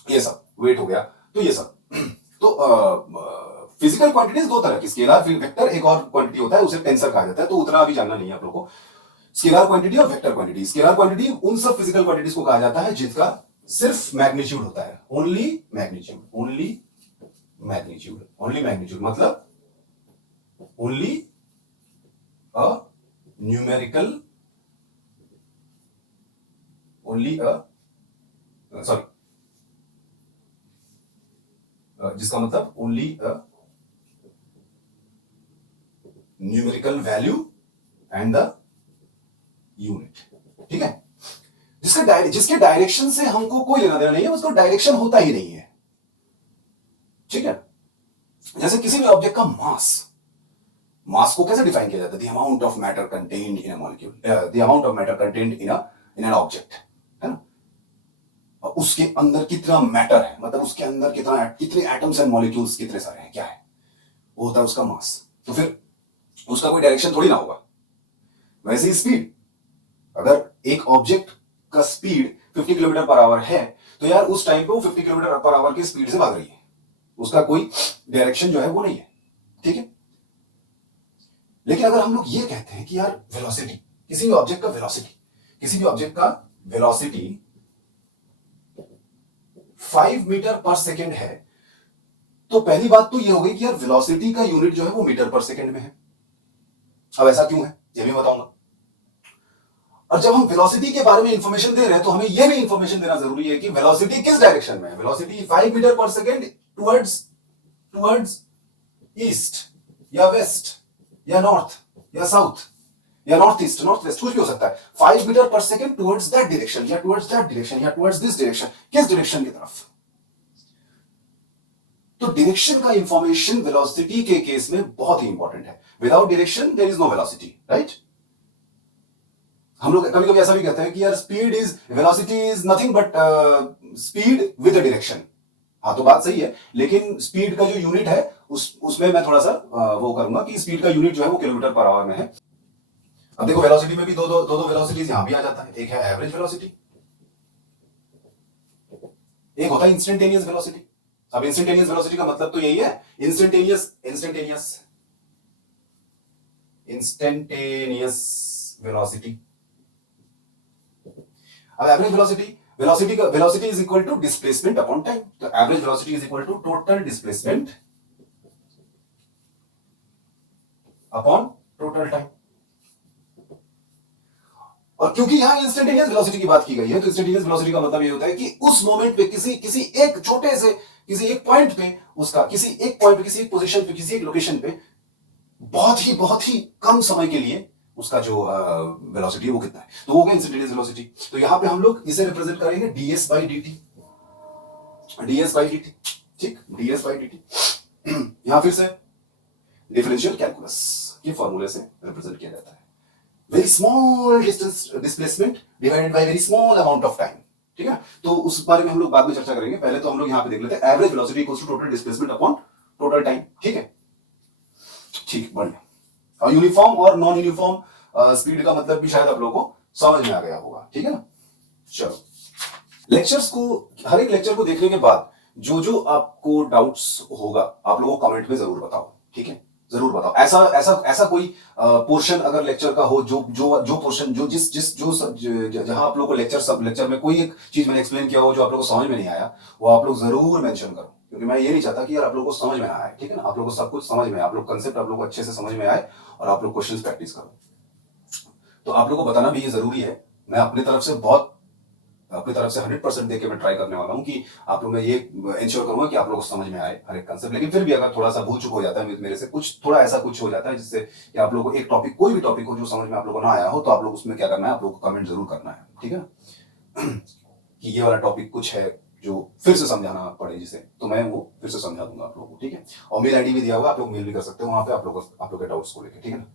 ये सब, वेट हो गया, तो ये सब। तो फिजिकल क्वांटिटीज दो तरह की, स्केलर, फिर वेक्टर। एक और क्वांटिटी होता है उसे टेंसर कहा जाता है, तो उतना अभी जानना नहीं है आप लोगों को। स्केलर क्वांटिटी और वेक्टर क्वांटिटी। स्केलर क्वांटिटी उन सब फिजिकल क्वांटिटीज को कहा जाता है जिसका सिर्फ मैग्नीट्यूड होता है, only magnitude, only magnitude, only magnitude मतलब only a numerical, only a sorry, जिसका मतलब only a numerical value and the unit, ठीक है। जिसके डायरेक्शन से हमको कोई लेना देना नहीं है, उसको डायरेक्शन होता ही नहीं है, ठीक है। जैसे किसी भी ऑब्जेक्ट का मास को कैसे डिफाइन किया जाता है? The amount of matter contained in a molecule, the amount of matter contained in an object, है ना। और उसके अंदर कितना मैटर है, मतलब उसके अंदर कितने एटम्स एंड मॉलिक्यूल्स कितने सारे हैं, क्या है, वो होता है उसका मास। तो फिर उसका कोई डायरेक्शन थोड़ी ना होगा। वैसे ही स्पीड, अगर एक ऑब्जेक्ट का स्पीड 50 किलोमीटर पर आवर है तो यार उस टाइम पे वो 50 किलोमीटर पर आवर की स्पीड से भाग रही है, उसका कोई डायरेक्शन जो है वो नहीं है, ठीक है। लेकिन अगर हम लोग ये कहते हैं कि यार वेलोसिटी, किसी भी ऑब्जेक्ट का वेलोसिटी 5 मीटर पर सेकेंड है, तो पहली बात तो ये हो गई कि यार वेलोसिटी का यूनिट जो है वो मीटर पर सेकेंड में है। अब ऐसा क्यों है ये भी बताऊंगा। और जब हम वेलोसिटी के बारे में इंफॉर्मेशन दे रहे हैं तो हमें यह भी इंफॉर्मेशन देना जरूरी है कि वेलोसिटी किस डायरेक्शन में है। वेलोसिटी 5 मीटर पर सेकेंड टुवर्ड्स ईस्ट या वेस्ट या नॉर्थ या साउथ या नॉर्थ ईस्ट नॉर्थ वेस्ट, कुछ भी हो सकता है। 5 मीटर पर सेकेंड टुवर्ड्स दैट डायरेक्शन या टुवर्ड्स दैट डायरेक्शन या टुवर्ड्स दिस डायरेक्शन, किस डायरेक्शन की तरफ। तो डायरेक्शन का इंफॉर्मेशन वेलोसिटी के केस में बहुत ही इंपॉर्टेंट है। Without direction there is no velocity, right. हम लोग कभी कभी ऐसा भी कहते हैं कि यार velocity is nothing but speed with direction. हाँ तो बात सही है, लेकिन स्पीड का जो यूनिट है उसमें मैं थोड़ा सा वो करूंगा कि स्पीड का यूनिट जो है वो किलोमीटर पर आवर में है। अब देखो वेलोसिटी में भी दो वेलोसिटीज यहां भी आ जाता है। एक है एवरेज वेलोसिटी, एक होता है इंस्टेंटेनियस वेलोसिटी। अब इंस्टेंटेनियस वेलोसिटी का मतलब तो यही है, इंस्टेंटेनियस वेलोसिटी। अब average velocity is equal to displacement upon time. तो average velocity is equal to total displacement upon total time. और क्योंकि यहां इंस्टेंटेनियस वेलोसिटी की बात की गई है तो इंस्टेंटेनियस वेलोसिटी का मतलब ये होता है कि उस मोमेंट पे किसी एक छोटे से किसी एक पॉइंट पे उसका किसी एक पोजीशन पे किसी एक लोकेशन पे बहुत ही कम समय के लिए उसका जो वेलोसिटी है वो कितना है, तो वो क्या इंस्टेंटेनियस वेलोसिटी। तो यहां पे हम लोग इसे रिप्रेजेंट करेंगे ds बाई dt, ठीक, ds बाई dt। यहां फिर से डिफरेंशियल कैलकुलस के फॉर्मूले से रिप्रेजेंट किया जाता है। Very small distance displacement divided by very small amount of time, ठीक है। तो उस बारे में हम लोग बाद में चर्चा करेंगे। पहले तो हम लोग यहां पे देख लेते हैं average velocity equals to total displacement upon total time, ठीक है, ठीक, बढ़िया। और यूनिफॉर्म और नॉन यूनिफॉर्म स्पीड का मतलब भी शायद आप लोगों को समझ में आ गया होगा, ठीक है ना। चलो, लेक्चर्स को, हर एक लेक्चर को देखने के बाद जो आपको डाउट्स होगा आप लोगों को कमेंट में जरूर बताओ, ठीक है, जरूर बताओ। ऐसा कोई पोर्शन अगर लेक्चर का हो जो पोर्शन जहां आप लोग को लेक्चर में कोई एक चीज मैंने एक्सप्लेन किया हो जो आप लोग को समझ में नहीं आया, वो आप लोग जरूर मेंशन करो, क्योंकि मैं ये नहीं चाहता कि यार आप लोग को समझ में ना आए, ठीक है ना। आप लोग को सब कुछ समझ में आए, आप लोग कंसेप्ट आप लोग को अच्छे से समझ में आए और आप लोग क्वेश्चंस प्रैक्टिस करो। तो आप लोग को बताना भी ये जरूरी है। मैं अपनी तरफ से 100% देके मैं ट्राई करने वाला हूं कि आप लोग, मैं ये इंश्योर करूंगा कि आप लोगों को समझ में आए हर एक कंसेप्ट। लेकिन फिर भी अगर थोड़ा सा भूल चुक हो जाता है मेरे से, थोड़ा ऐसा कुछ हो जाता है जिससे कि आप लोगों को एक टॉपिक, कोई भी टॉपिक हो जो समझ में आप लोगों को ना आया हो, तो आप लोग उसमें क्या करना है, आप लोग को कमेंट जरूर करना है, ठीक है ना। कि ये वाला टॉपिक कुछ है जो फिर से समझाना पड़े जिसे, तो मैं वो फिर से समझा दूंगा आप लोगों को, ठीक है। और मेल आईडी भी दिया होगा, आप लोग मेल भी कर सकते हो वहां पे आप लोग के डाउट्स को लेकर, ठीक है ना।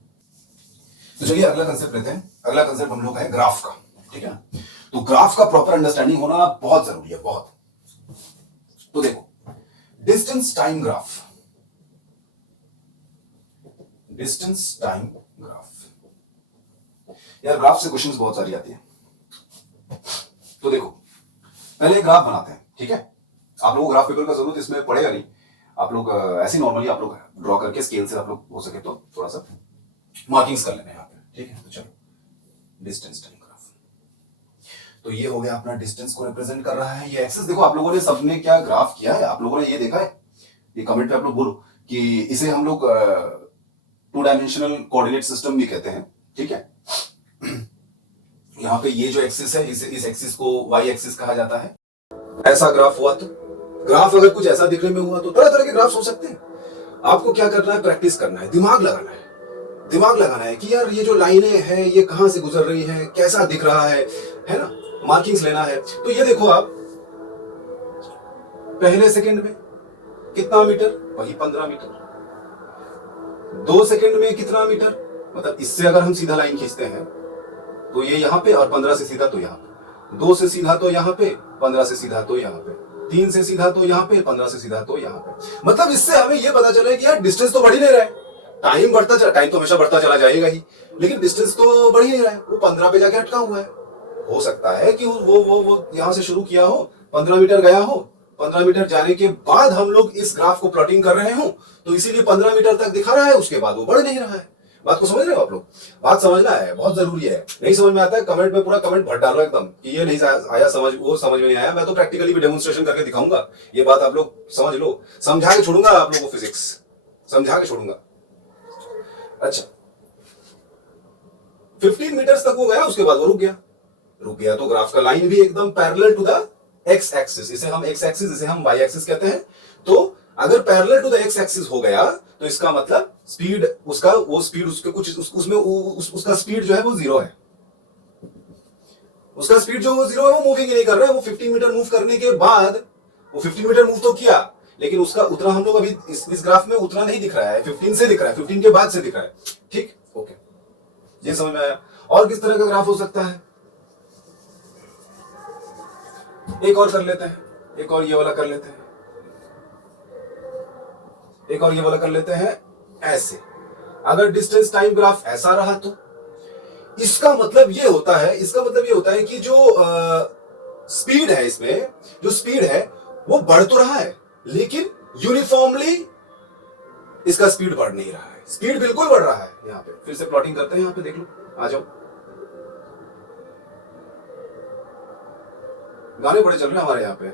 तो चलिए अगला कंसेप्ट लेते हैं। अगला कंसेप्ट हम लोग है ग्राफ का, ठीक है ना। तो ग्राफ का प्रॉपर अंडरस्टैंडिंग होना बहुत जरूरी है, बहुत। तो देखो, डिस्टेंस टाइम ग्राफ, यार ग्राफ से क्वेश्चंस बहुत सारी आती है। तो देखो, पहले ग्राफ बनाते हैं, ठीक है। आप लोगों को ग्राफ पेपर का जरूरत इसमें पड़ेगा नहीं, आप लोग ऐसे नॉर्मली आप लोग ड्रॉ करके स्केल से आप लोग हो सके तो थोड़ा सा मार्किंग्स कर लेना यहाँ पे, ठीक है। तो चलो, डिस्टेंस टाइम ग्राफ, तो ये हो गया अपना डिस्टेंस को रिप्रेजेंट कर रहा है। ये एक्सेस देखो, आप लोगों ने सबने क्या ग्राफ किया है, आप लोगों ने ये देखा है, ये कमेंट पे आप लोग बोलो कि इसे हम लोग 2 डायमेंशनल कोऑर्डिनेट सिस्टम भी कहते हैं, ठीक है। यहाँ पे ये जो एक्सिस है, इस एक्सिस को वाई एक्सिस कहा जाता है। ऐसा ग्राफ हुआ तो, ग्राफ अगर कुछ ऐसा दिखने में हुआ तो तरह तरह के ग्राफ हो सकते हैं। आपको क्या करना है, प्रैक्टिस करना है, दिमाग लगाना है कि यार ये जो लाइनें हैं ये कहां से गुजर रही हैं, कैसा दिख रहा है ना, मार्किंग्स लेना है। तो ये देखो, आप पहले सेकंड में कितना मीटर, वही 15 मीटर, 2 सेकंड में कितना मीटर, मतलब इससे अगर हम सीधा लाइन खींचते हैं तो ये यहां पे, और 15 से सीधा तो यहां पे, 2 से सीधा तो यहाँ पे, 15 से सीधा तो यहाँ पे, 3 से सीधा तो यहाँ पे, 15 से सीधा तो यहाँ पे। मतलब इससे हमें ये पता चला कि यार डिस्टेंस तो बढ़ ही नहीं रहा है, टाइम बढ़ता चला, टाइम तो हमेशा बढ़ता चला जाएगा ही, लेकिन डिस्टेंस तो बढ़ ही नहीं रहा है, वो 15 पे जाके अटका हुआ है। हो सकता है कि वो यहां से शुरू किया हो, 15 मीटर गया हो, 15 मीटर जाने के बाद हम लोग इस ग्राफ को प्लॉटिंग कर रहे हो, तो इसीलिए 15 मीटर तक दिखा रहा है, उसके बाद वो बढ़ नहीं रहा है। बात को समझ रहे हो आप लोग? बात समझना है, बहुत जरूरी है। नहीं समझ में आता है कमेंट में पूरा कमेंट भर डालो एकदम कि ये नहीं आया समझ, वो समझ में नहीं आया। मैं तो प्रैक्टिकली भी डेमोन्स्ट्रेशन करके दिखाऊंगा, ये बात आप लोग समझ लो, समझा के छोड़ूंगा आप लोगों को, फिजिक्स समझा के छोड़ूंगा। अच्छा, 15 मीटर तक वो गया, उसके बाद वो रुक गया। रुक गया तो ग्राफ का लाइन भी एकदम parallel to the x axis, इसे हम एक्स एक्सिस, इसे हम वाई एक्सिस कहते हैं। तो अगर parallel to the x axis हो गया तो इसका मतलब स्पीड उसका, वो स्पीड उसके कुछ उसमें उसका स्पीड जो है वो 0 है। उसका स्पीड जो वो 0 है, वो मूविंग ही नहीं कर रहा है। वो 15 मीटर मूव करने के बाद, वो 15 मीटर मूव तो किया, लेकिन उसका उतना हम लोग अभी इस ग्राफ में उतना नहीं दिख रहा है, 15 से दिख रहा है, 15 के बाद से दिख रहा है। ठीक, ओके, ये समझ में आया। और किस तरह का ग्राफ हो सकता है? एक और कर लेते हैं, एक और ये वाला कर लेते हैं, एक और ये वाला कर लेते हैं। ऐसे अगर डिस्टेंस टाइम ग्राफ ऐसा रहा तो इसका मतलब ये होता है, इसका मतलब ये होता है कि जो स्पीड है, इसमें जो स्पीड है वो बढ़ तो रहा है, लेकिन यूनिफॉर्मली इसका स्पीड बढ़ नहीं रहा है। स्पीड बिल्कुल बढ़ रहा है। यहां पे फिर से प्लॉटिंग करते हैं, यहां पे देख लो, आ जाओ। गाने बड़े चल रहे हैं हमारे यहाँ पे,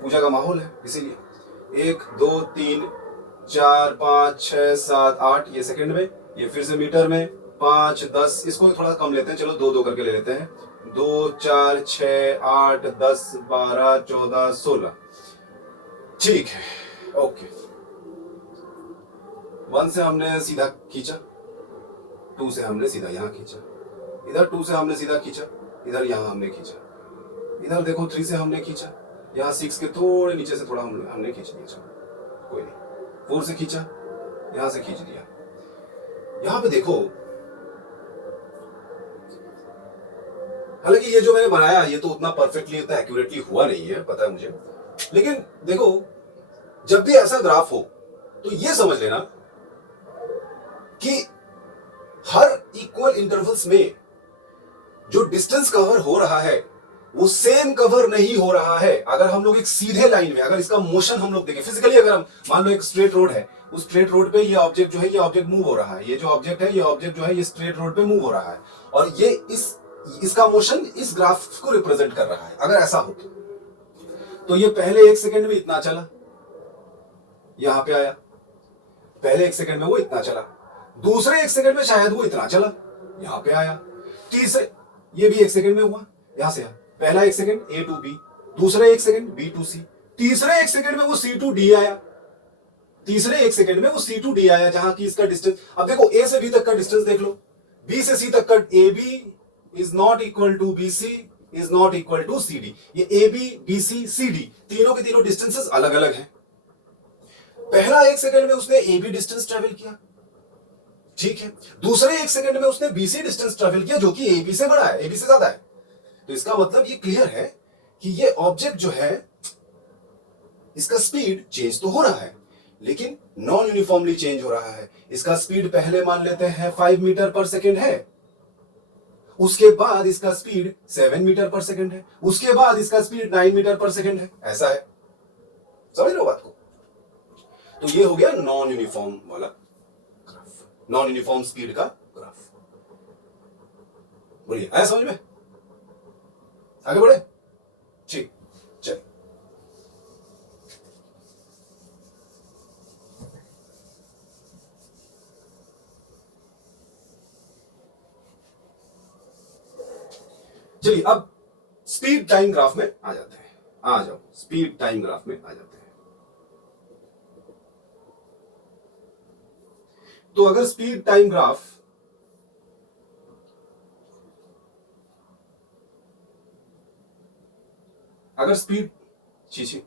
पूजा का माहौल है इसीलिए। 1 2 3 4 5 6 7 8, ये सेकंड में, ये फिर से मीटर में, 5 10, इसको थोड़ा कम लेते हैं, चलो 2 2 करके ले लेते हैं। 2 4 6 8 10 12 14 16, ठीक है, ओके। 1 से हमने सीधा खींचा, 2 से हमने सीधा यहाँ खींचा, इधर 2 से हमने सीधा खींचा, इधर यहाँ हमने खींचा, इधर देखो 3 से हमने खींचा, यहाँ 6 के थोड़े नीचे से थोड़ा हमने खींच दिया, चलो कोई नहीं। 4 से खींचा, यहाँ से खींच दिया। यहाँ पे देखो, हालांकि ये जो मैंने बनाया ये तो उतना परफेक्टली, उतना एक्यूरेटली हुआ नहीं है, पता है मुझे, लेकिन देखो जब भी ऐसा ग्राफ हो तो ये समझ लेना कि हर इक्वल इंटरवल्स में जो डिस्टेंस कवर हो रहा है वो सेम कवर नहीं हो रहा है। अगर हम लोग एक सीधे लाइन में, अगर इसका मोशन हम लोग देखें फिजिकली, अगर हम मान लो एक स्ट्रेट रोड है, उस स्ट्रेट रोड पे ये ऑब्जेक्ट जो है, ये ऑब्जेक्ट मूव हो रहा है, ये जो ऑब्जेक्ट है, ये ऑब्जेक्ट जो है, ये स्ट्रेट रोड पे मूव हो रहा है, और ये इसका मोशन इस ग्राफ को रिप्रेजेंट कर रहा है। अगर ऐसा हो तो ये पहले 1 सेकंड में इतना चला, यहां पे आया, पहले 1 सेकंड में वो इतना चला, दूसरे 1 सेकंड में शायद वो इतना चला, यहां पे आया, तीसरे, ये भी 1 सेकंड में हुआ, यहां से पहला 1 सेकंड A to B, दूसरे 1 सेकंड B to C, तीसरे 1 सेकंड में वो C to D आया, तीसरे 1 सेकंड में वो C to D आया, जहां की इसका डिस्टेंस, अब देखो A से B तक का डिस्टेंस देख लो, B से C तक का AB is not equal to BC is not equal to CD। ये AB BC CD तीनों के तीनों डिस्टेंसेस अलग अलग हैं। पहला 1 सेकंड में उसने AB डिस्टेंस ट्रेवल किया, ठीक है, दूसरे 1 सेकंड में उसने BC डिस्टेंस ट्रेवल किया, जो कि AB से बड़ा है, AB से ज्यादा है। तो इसका मतलब ये क्लियर है कि ये ऑब्जेक्ट जो है, इसका स्पीड चेंज तो हो रहा है, लेकिन नॉन यूनिफॉर्मली चेंज हो रहा है। इसका स्पीड पहले मान लेते हैं 5 मीटर पर सेकंड है, उसके बाद इसका स्पीड 7 मीटर पर सेकंड है, उसके बाद इसका स्पीड 9 मीटर पर सेकंड है। ऐसा है, समझ रहे हो बात को? तो ये हो गया नॉन यूनिफॉर्म वाला ग्राफ, नॉन यूनिफॉर्म स्पीड का ग्राफ। बोलिए, आया समझ में? आगे बढ़े, ठीक, चल। चलिए अब स्पीड टाइम ग्राफ में आ जाते हैं। आ जाओ, स्पीड टाइम ग्राफ में आ जाते हैं। तो अगर स्पीड टाइम ग्राफ, अगर स्पीड, छी,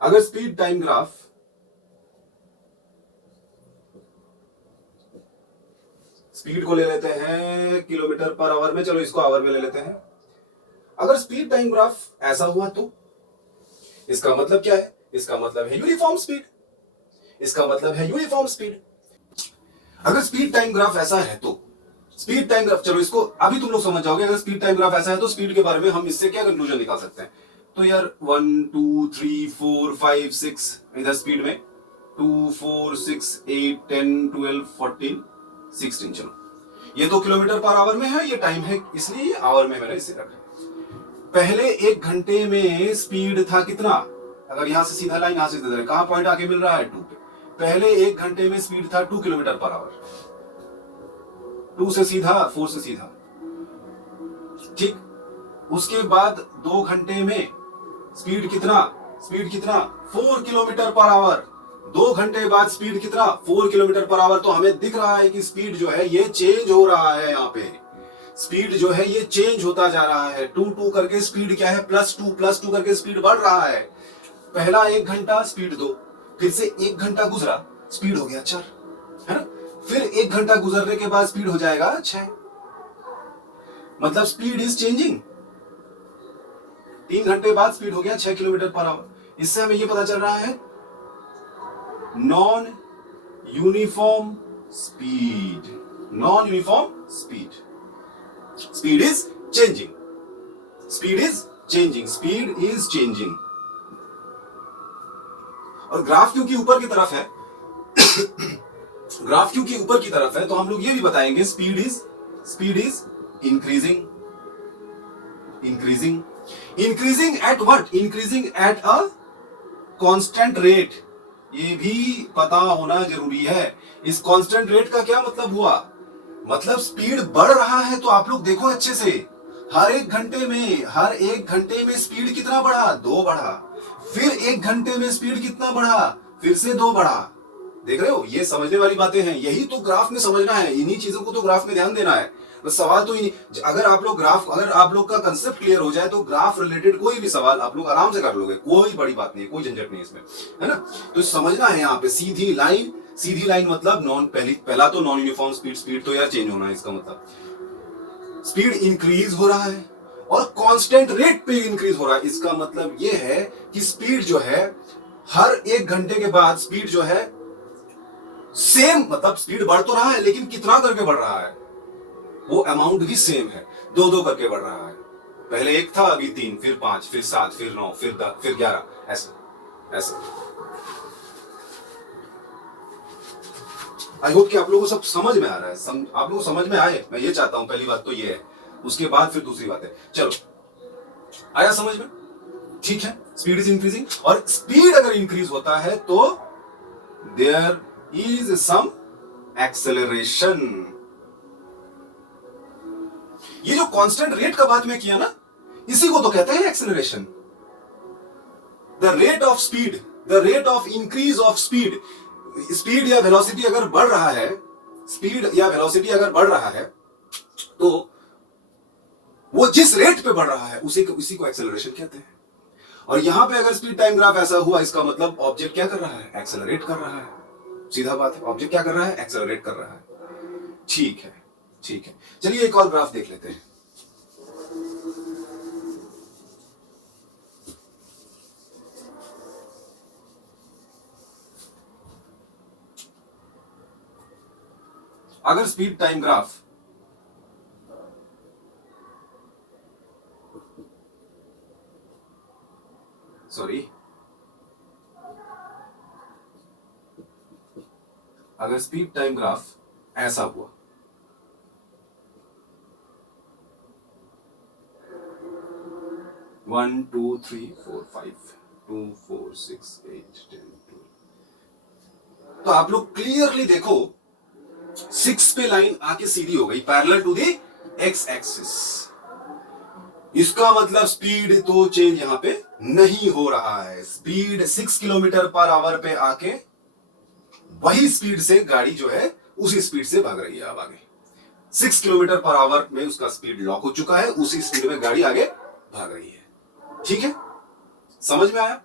अगर स्पीड टाइम ग्राफ स्पीड को ले लेते हैं किलोमीटर पर आवर में, चलो इसको आवर में ले लेते हैं। अगर स्पीड टाइम ग्राफ ऐसा हुआ तो इसका मतलब क्या है? इसका मतलब है यूनिफॉर्म स्पीड। इसका मतलब है यूनिफॉर्म स्पीड। अगर स्पीड टाइम ग्राफ ऐसा है तो स्पीड टाइम ग्राफ, चलो इसको अभी तुम लोग समझ जाओगे। अगर स्पीड टाइम ग्राफ ऐसा है तो स्पीड के बारे में हम इससे क्या कंक्लूजन निकाल सकते हैं? तो यार 1 2 3 4 5 6 इधर स्पीड में 2 4 6 8 10 12 14 16, चलो ये तो किलोमीटर पर आवर में है, ये टाइम है इसलिए आवर में मैंने इसे रखा। पहले 1 घंटे में स्पीड था कितना? अगर यहां से सीधा लाइन, यहां से सीधा, कहां पॉइंट आके मिल रहा है 2 पे। पहले 1 घंटे में स्पीड था 2 किलोमीटर पर आवर, 2 से सीधा 4 से सीधा, ठीक। उसके बाद 2 घंटे में स्पीड कितना? स्पीड कितना? 4 किलोमीटर पर आवर। 2 घंटे बाद स्पीड कितना? 4 किलोमीटर पर आवर। तो हमें दिख रहा है कि स्पीड जो है ये चेंज हो रहा है। यहाँ पे स्पीड जो है ये चेंज होता जा रहा है। 2 2 करके स्पीड क्या है? +2 करके स्पीड बढ़ रहा है। पहला 1 घंटा स्पीड 2, फिर से 1 घंटा गुजरा स्पीड हो गया 4, है ना। फिर 1 घंटा गुजरने के बाद स्पीड हो जाएगा 6। मतलब स्पीड इज चेंजिंग। 3 घंटे बाद स्पीड हो गया 6 किलोमीटर पर आवर। इससे हमें यह पता चल रहा है non uniform speed. Non uniform speed. Speed is changing. Speed is changing. Speed is changing. और ग्राफ क्योंकि ऊपर की तरफ है ग्राफ क्योंकि ऊपर की तरफ है तो हम लोग ये भी बताएंगे speed is increasing. Increasing at what? Increasing at a constant rate. ये भी पता होना जरूरी है। इस कांस्टेंट रेट का क्या मतलब हुआ? मतलब स्पीड बढ़ रहा है। तो आप लोग देखो अच्छे से, हर एक घंटे में स्पीड कितना बढ़ा? 2 बढ़ा। फिर 1 घंटे में स्पीड कितना बढ़ा? फिर से 2 बढ़ा। देख रहे हो, ये समझने वाली बातें हैं। यही तो ग्राफ में समझना है। इन्हीं चीजों को तो ग्राफ में ध्यान देना है। बस सवाल तो अगर आप लोग का कंसेप्ट क्लियर हो जाए तो ग्राफ रिलेटेड कोई भी सवाल आप लोग आराम से कर लोगे। कोई बड़ी बात नहीं है, कोई झंझट नहीं इसमें, है ना। तो समझना है यहाँ पे सीधी लाइन मतलब पहला तो नॉन यूनिफॉर्म स्पीड तो यार चेंज होना है। इसका मतलब स्पीड इंक्रीज हो रहा है और कांस्टेंट रेट पे इंक्रीज हो रहा है। इसका मतलब यह है कि स्पीड जो है हर 1 घंटे के बाद स्पीड जो है सेम, मतलब स्पीड बढ़ तो रहा है लेकिन कितना करके बढ़ रहा है? वो अमाउंट भी सेम है, 2 करके बढ़ रहा है। पहले 1 था, अभी 3, फिर 5, फिर 7, फिर 9, फिर 10, फिर 11, ऐसा। आई होप कि आप लोगों को सब समझ में आ रहा है। आप लोगों को समझ में आए, मैं ये चाहता हूं। पहली बात तो ये है, उसके बाद फिर दूसरी बात है। चलो, आया समझ में? ठीक है, स्पीड इज इंक्रीजिंग। और स्पीड अगर इंक्रीज होता है तो देयर इज सम एक्सेलरेशन। ये जो कांस्टेंट रेट का बात में किया ना, इसी को तो कहते हैं acceleration. The rate of speed, the rate of increase of speed. Speed या वेलोसिटी अगर बढ़ रहा है, तो वो जिस रेट पे बढ़ रहा है उसी को एक्सेलरेशन कहते हैं। और यहां पे अगर स्पीड टाइम ग्राफ ऐसा हुआ, इसका मतलब ऑब्जेक्ट क्या कर रहा है? एक्सेलरेट कर रहा है। सीधा बात है, ऑब्जेक्ट क्या कर रहा है? एक्सेलरेट कर रहा है। ठीक है। चलिए एक और ग्राफ देख लेते हैं। अगर स्पीड टाइम ग्राफ अगर स्पीड टाइम ग्राफ ऐसा हुआ, वन टू थ्री फोर 5 2 4 6 8 10 12, तो आप लोग क्लियरली देखो 6 पे लाइन आके सीधी हो गई, parallel to the x axis. इसका मतलब स्पीड तो चेंज यहां पे नहीं हो रहा है। स्पीड 6 किलोमीटर पर आवर पे आके वही स्पीड से गाड़ी जो है उसी स्पीड से भाग रही है। अब आगे 6 किलोमीटर पर आवर में उसका स्पीड लॉक हो चुका है, उसी स्पीड में गाड़ी आगे भाग रही है। ठीक है, समझ में आया?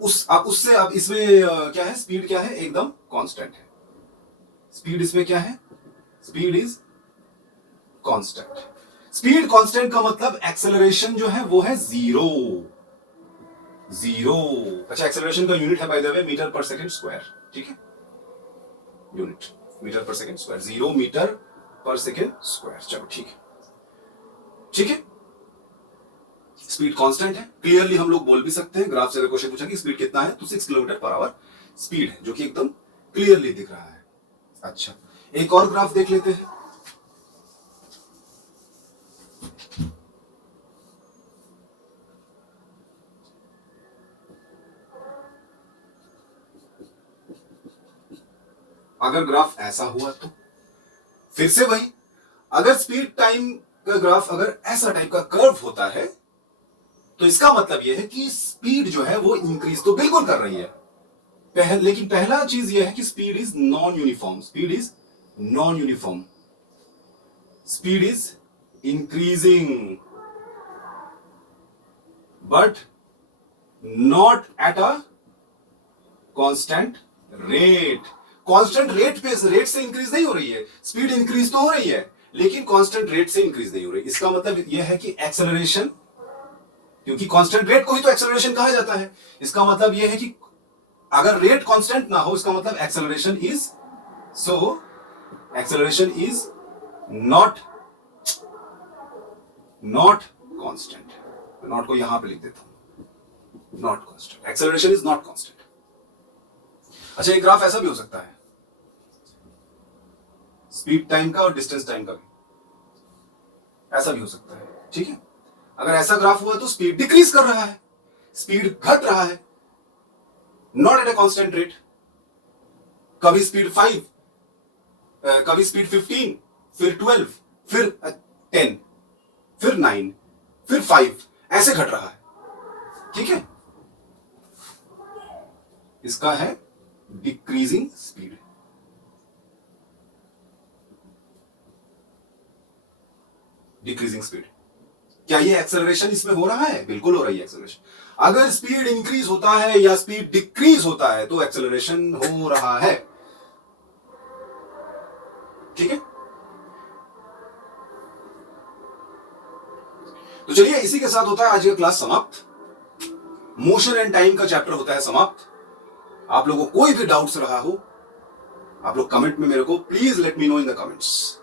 उससे अब इसमें क्या है? स्पीड क्या है? एकदम कांस्टेंट है। स्पीड इसमें क्या है? Speed is constant. Speed constant का मतलब एक्सेलरेशन जो है वो है जीरो। जीरो। अच्छा, एक्सेलरेशन का यूनिट है by the way metre per second square, ठीक है, unit metre per second square, 0 metre per second square. चलो ठीक है, ठीक है। स्पीड कांस्टेंट है, क्लियरली हम लोग बोल भी सकते हैं। ग्राफ से अगर क्वेश्चन पूछा कि स्पीड कितना है तो 6 किलोमीटर पर आवर स्पीड है, जो कि एकदम क्लियरली दिख रहा है। अच्छा, एक और ग्राफ देख लेते हैं। अगर ग्राफ ऐसा हुआ तो फिर से वही, अगर स्पीड टाइम का ग्राफ अगर ऐसा टाइप का कर्व होता है तो इसका मतलब यह है कि स्पीड जो है वो इंक्रीज तो बिल्कुल कर रही है, लेकिन पहला चीज यह है कि speed is non uniform. Speed is non uniform. Speed is increasing but not at a constant rate. Constant rate से इंक्रीज नहीं हो रही है, स्पीड इंक्रीज तो हो रही है लेकिन कांस्टेंट रेट से इंक्रीज नहीं हो रही। इसका मतलब यह है कि एक्सेलरेशन, क्योंकि कांस्टेंट रेट को ही तो एक्सेलरेशन कहा जाता है, इसका मतलब यह है कि अगर रेट कांस्टेंट ना हो इसका मतलब acceleration is, so acceleration is not constant. Not को यहां पे लिख देता हूं, not constant, acceleration is not constant. अच्छा, एक ग्राफ ऐसा भी हो सकता है, स्पीड टाइम का और डिस्टेंस टाइम का भी ऐसा भी हो सकता है, ठीक है। अगर ऐसा ग्राफ हुआ तो स्पीड डिक्रीज कर रहा है, स्पीड घट रहा है, not at a constant rate. कभी स्पीड 5, कभी स्पीड 15, फिर 12, फिर 10, फिर 9, फिर 5, ऐसे घट रहा है, ठीक है। इसका है डिक्रीजिंग स्पीड। डिक्रीजिंग स्पीड, क्या ये एक्सेलरेशन इसमें हो रहा है? बिल्कुल हो रही है एक्सेलरेशन। अगर स्पीड इंक्रीज होता है या स्पीड डिक्रीज होता है तो एक्सेलरेशन हो रहा है, ठीक है। तो चलिए, इसी के साथ होता है आज का क्लास समाप्त। मोशन एंड टाइम का चैप्टर होता है समाप्त। आप लोगों को कोई भी डाउट्स रहा हो आप लोग कमेंट में मेरे को please let me know in the comments.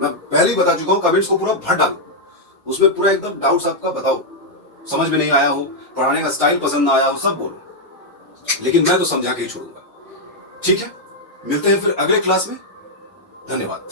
मैं पहले ही बता चुका हूं, कमेंट्स को पूरा भर डालो, उसमें पूरा एकदम डाउट्स आपका बताओ, समझ में नहीं आया हो, पढ़ाने का स्टाइल पसंद ना आया हो, सब बोलो, लेकिन मैं तो समझा के ही छोड़ूंगा, ठीक है। मिलते हैं फिर अगले क्लास में। धन्यवाद।